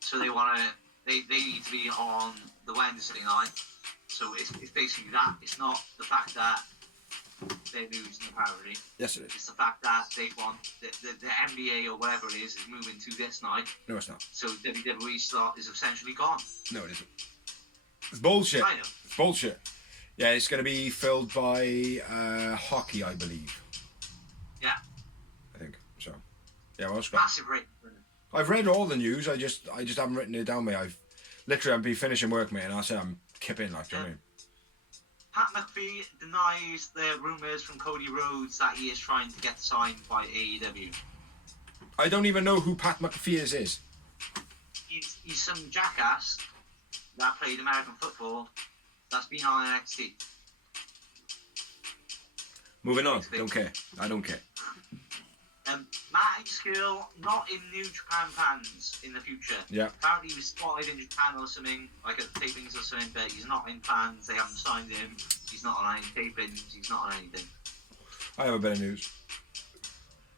So they need to be on the Wednesday night. So it's basically that. It's not the fact that they're losing apparently. Yes, it is. It's the fact that they want the NBA or whatever it is moving to this night. No, it's not. So WWE slot is essentially gone. No, it isn't. It's bullshit. I know. It's bullshit. Yeah, it's going to be filled by hockey, I believe. Yeah. I think so. Yeah, well, scrap. Massive rate. I've read all the news. I just haven't written it down, mate. I've been finishing work, mate, and I said I'm kipping, like, do you know what I mean? Pat McAfee denies the rumours from Cody Rhodes that he is trying to get signed by AEW. I don't even know who Pat McAfee is. He's some jackass that played American football that's been on NXT. Moving on. Don't care. I don't care. Matt Skill not in New Japan plans in the future. Yeah. Apparently he was spotted in Japan or something, like at tapings or something, but he's not in plans. They haven't signed him. He's not on any tapings. He's not on anything. I have a bit of news.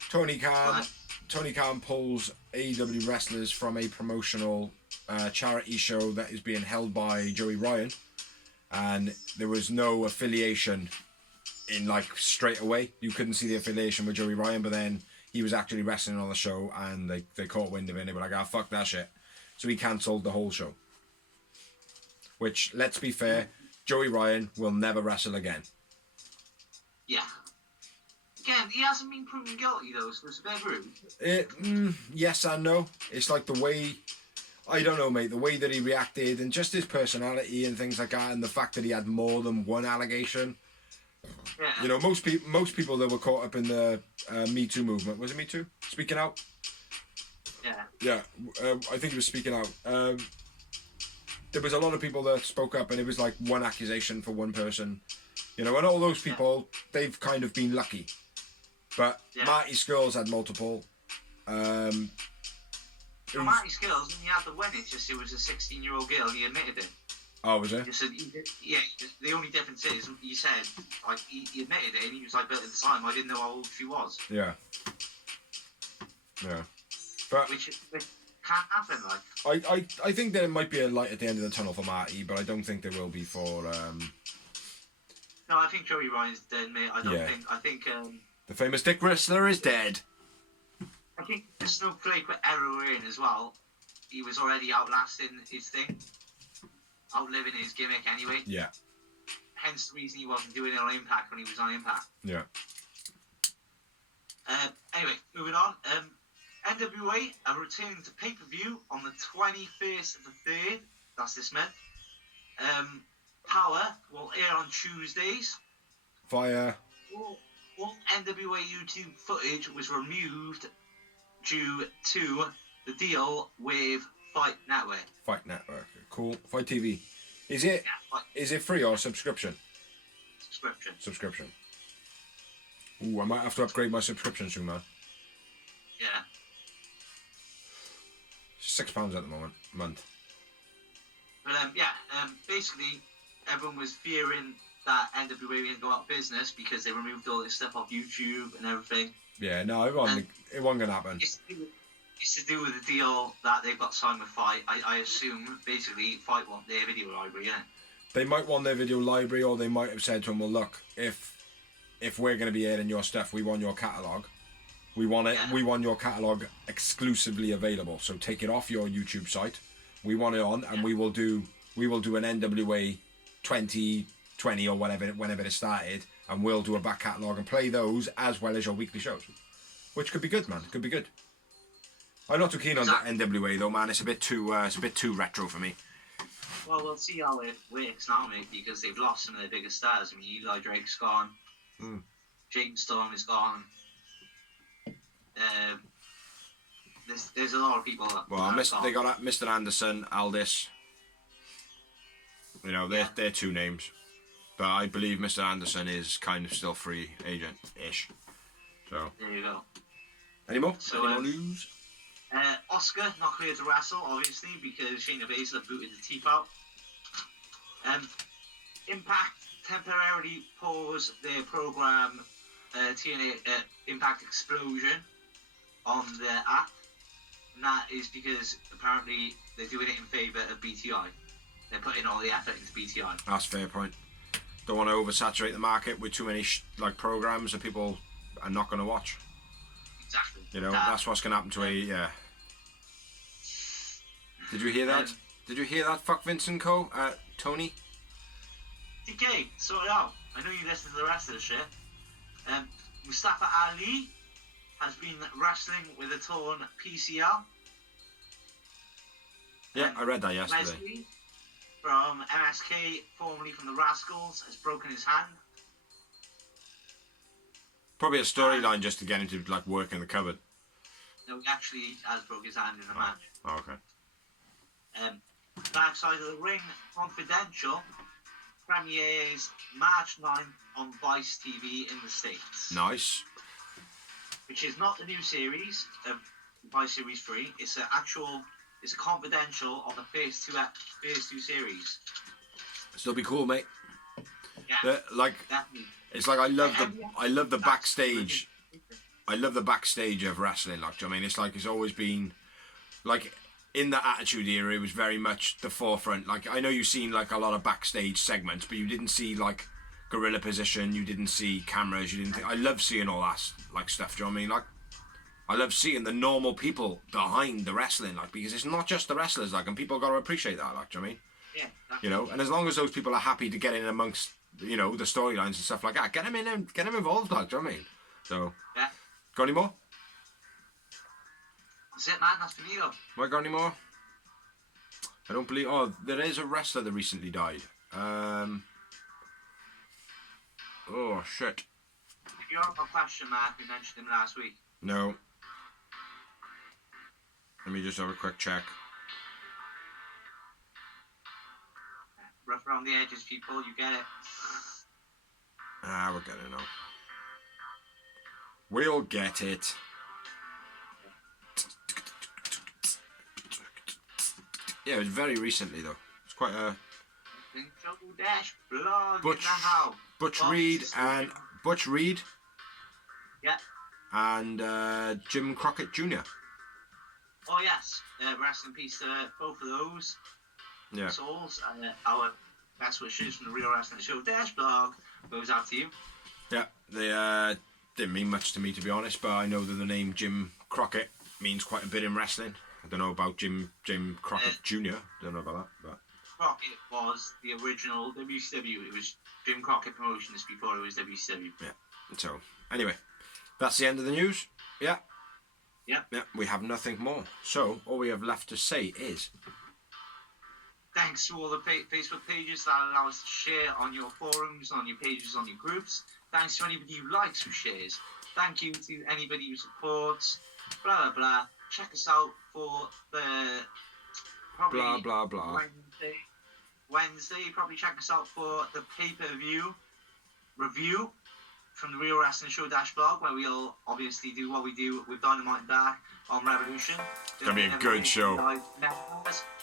Tony Khan pulls AEW wrestlers from a promotional charity show that is being held by Joey Ryan, and there was no affiliation in like straight away. You couldn't see the affiliation with Joey Ryan, but then he was actually wrestling on the show, and they caught wind of it and they were like, ah, fuck that shit. So he cancelled the whole show. Which, let's be fair, Joey Ryan will never wrestle again. Yeah. Again, he hasn't been proven guilty though, so it's a bit rude. Yes and no. It's like the way, I don't know, mate, the way that he reacted and just his personality and things like that, and the fact that he had more than one allegation. Yeah. You know, most people that were caught up in the Me Too movement, was it Me Too? Speaking out? Yeah. Yeah, I think it was Speaking Out. There was a lot of people that spoke up, and it was like one accusation for one person. You know, and all those people, they've kind of been lucky. But Marty Skrull's had multiple. Marty Skrull's, and he had the win. It's just it was a 16-year-old girl, and he admitted it. Oh, was it? He said, yeah, the only difference is, he said, like, he admitted it, and he was like, but at the time, I didn't know how old she was. Yeah. Yeah. But Which can't happen, like. I think there might be a light at the end of the tunnel for Marty, but I don't think there will be for... No, I think Joey Ryan's dead, mate. I think the famous Dick Wrestler is dead. I think the Snowflake with heroin as well, he was already outlasting his thing. Outliving his gimmick anyway. Yeah. Hence the reason he wasn't doing it on Impact when he was on Impact. Yeah. Anyway, moving on. NWA are returning to pay-per-view on the 21st of the 3rd. That's this month. Power will air on Tuesdays. Via... All NWA YouTube footage was removed due to the deal with Fight Network. Fight Network. Cool. Fight TV. Is it free or subscription? Subscription. Ooh, I might have to upgrade my subscription soon, man. Yeah. £6 at the moment, a month. But basically, everyone was fearing that NWA would go out of business because they removed all this stuff off YouTube and everything. Yeah, no, it wasn't going to happen. It's to do with the deal that they've got signed with Fight. I assume, basically, Fight want their video library, yeah? They might want their video library, or they might have said to them, well, look, if we're going to be airing your stuff, we want your catalogue. We want it. Yeah. We want your catalogue exclusively available. So take it off your YouTube site. We want it on, and we will do an NWA 2020 or whatever, whenever it started, and we'll do a back catalogue and play those as well as your weekly shows, which could be good, man. Could be good. I'm not too keen on the NWA though, man. It's a bit too retro for me. Well, we'll see how it works now, mate, because they've lost some of their biggest stars. I mean, Eli Drake's gone. James Storm is gone. There's a lot of people. They got Mr. Anderson, Aldis. You know, they're two names, but I believe Mr. Anderson is kind of still free agent-ish. So there you go. Any more? So, Any more news? Oscar not cleared to wrestle, obviously, because Shayna Baszler booted the teeth out. Impact temporarily paused their program TNA Impact Explosion on their app, and that is because apparently they're doing it in favour of BTI. They're putting all the effort into BTI. That's a fair point. Don't want to oversaturate the market with too many programs that people are not going to watch. Exactly. You know, that's what's going to happen to Did you hear that? Did you hear that? Fuck Vincent Co. Tony. DK, sort it out. I know you listen to the rest of the shit. Mustafa Ali has been wrestling with a torn PCL. Yeah, I read that yesterday. Leslie from MSK, formerly from the Rascals, has broken his hand. Probably a storyline just to get him to work in the cupboard. No, he actually has broke his hand in the match. Oh, okay. Dark Side of the Ring Confidential premieres March 9th on Vice TV in the States. Nice. Which is not the new series of Vice Series 3. It's a confidential on the first two series. Still be cool, mate. Yeah. Definitely. It's like I love the backstage. I love the backstage of wrestling. Do you know what I mean? It's like it's always been in the Attitude Era. It was very much the forefront. I know you've seen a lot of backstage segments, but you didn't see gorilla position. You didn't see cameras. You didn't. I love seeing all that stuff. Do you know what I mean? I love seeing the normal people behind the wrestling. Because it's not just the wrestlers. And people got to appreciate that. Do you know what I mean? Yeah. You know, and as long as those people are happy to get in amongst the storylines and stuff like that, get them in and get them involved. Do you know what I mean? So. Yeah. Got any more? That's it, man. That's finito. Have I got any more? I don't believe... Oh, there is a wrestler that recently died. Oh, shit. You're on a question mark. We mentioned him last week. No. Let me just have a quick check. Rough around the edges, people. You get it. Ah, we'll get it now. We'll get it. Yeah, it was very recently though. It's quite a Trouble Dash blog Butch, in the house. Butch Oh, Reed this is and Butch Reed Yeah. and Jim Crockett Jr. Oh yes. Rest in peace to both of those Yeah. souls. Our best wishes from the Real Wrestling Show Dash blog goes out to you. Yeah, they didn't mean much to me, to be honest, but I know that the name Jim Crockett means quite a bit in wrestling. I don't know about Jim Crockett Jr. Don't know about that, but Crockett was the original WCW. It was Jim Crockett Promotions before it was WCW. yeah. So anyway, that's the end of the news. Yeah. Yep. Yeah. We have nothing more. So all we have left to say is Thanks to all the Facebook pages that allow us to share on your forums, on your pages, on your groups. Thanks to anybody who likes, who shares. Thank you to anybody who supports. Blah blah blah. Check us out for the probably blah blah blah. Wednesday. Probably check us out for the pay-per-view review from the Real Wrestling Show Dash blog, where we'll obviously do what we do with Dynamite and Dark on Revolution. It's gonna be a good show.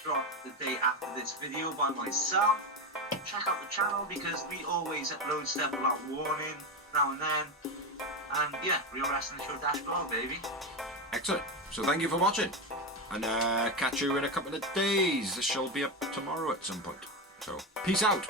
Dropped the day after this video by myself. Check out the channel because we always upload stuff without warning now and then. And yeah, Real Wrestling Show Dash blog, baby. Excellent. So thank you for watching, and catch you in a couple of days. This shall be up tomorrow at some point. So peace out.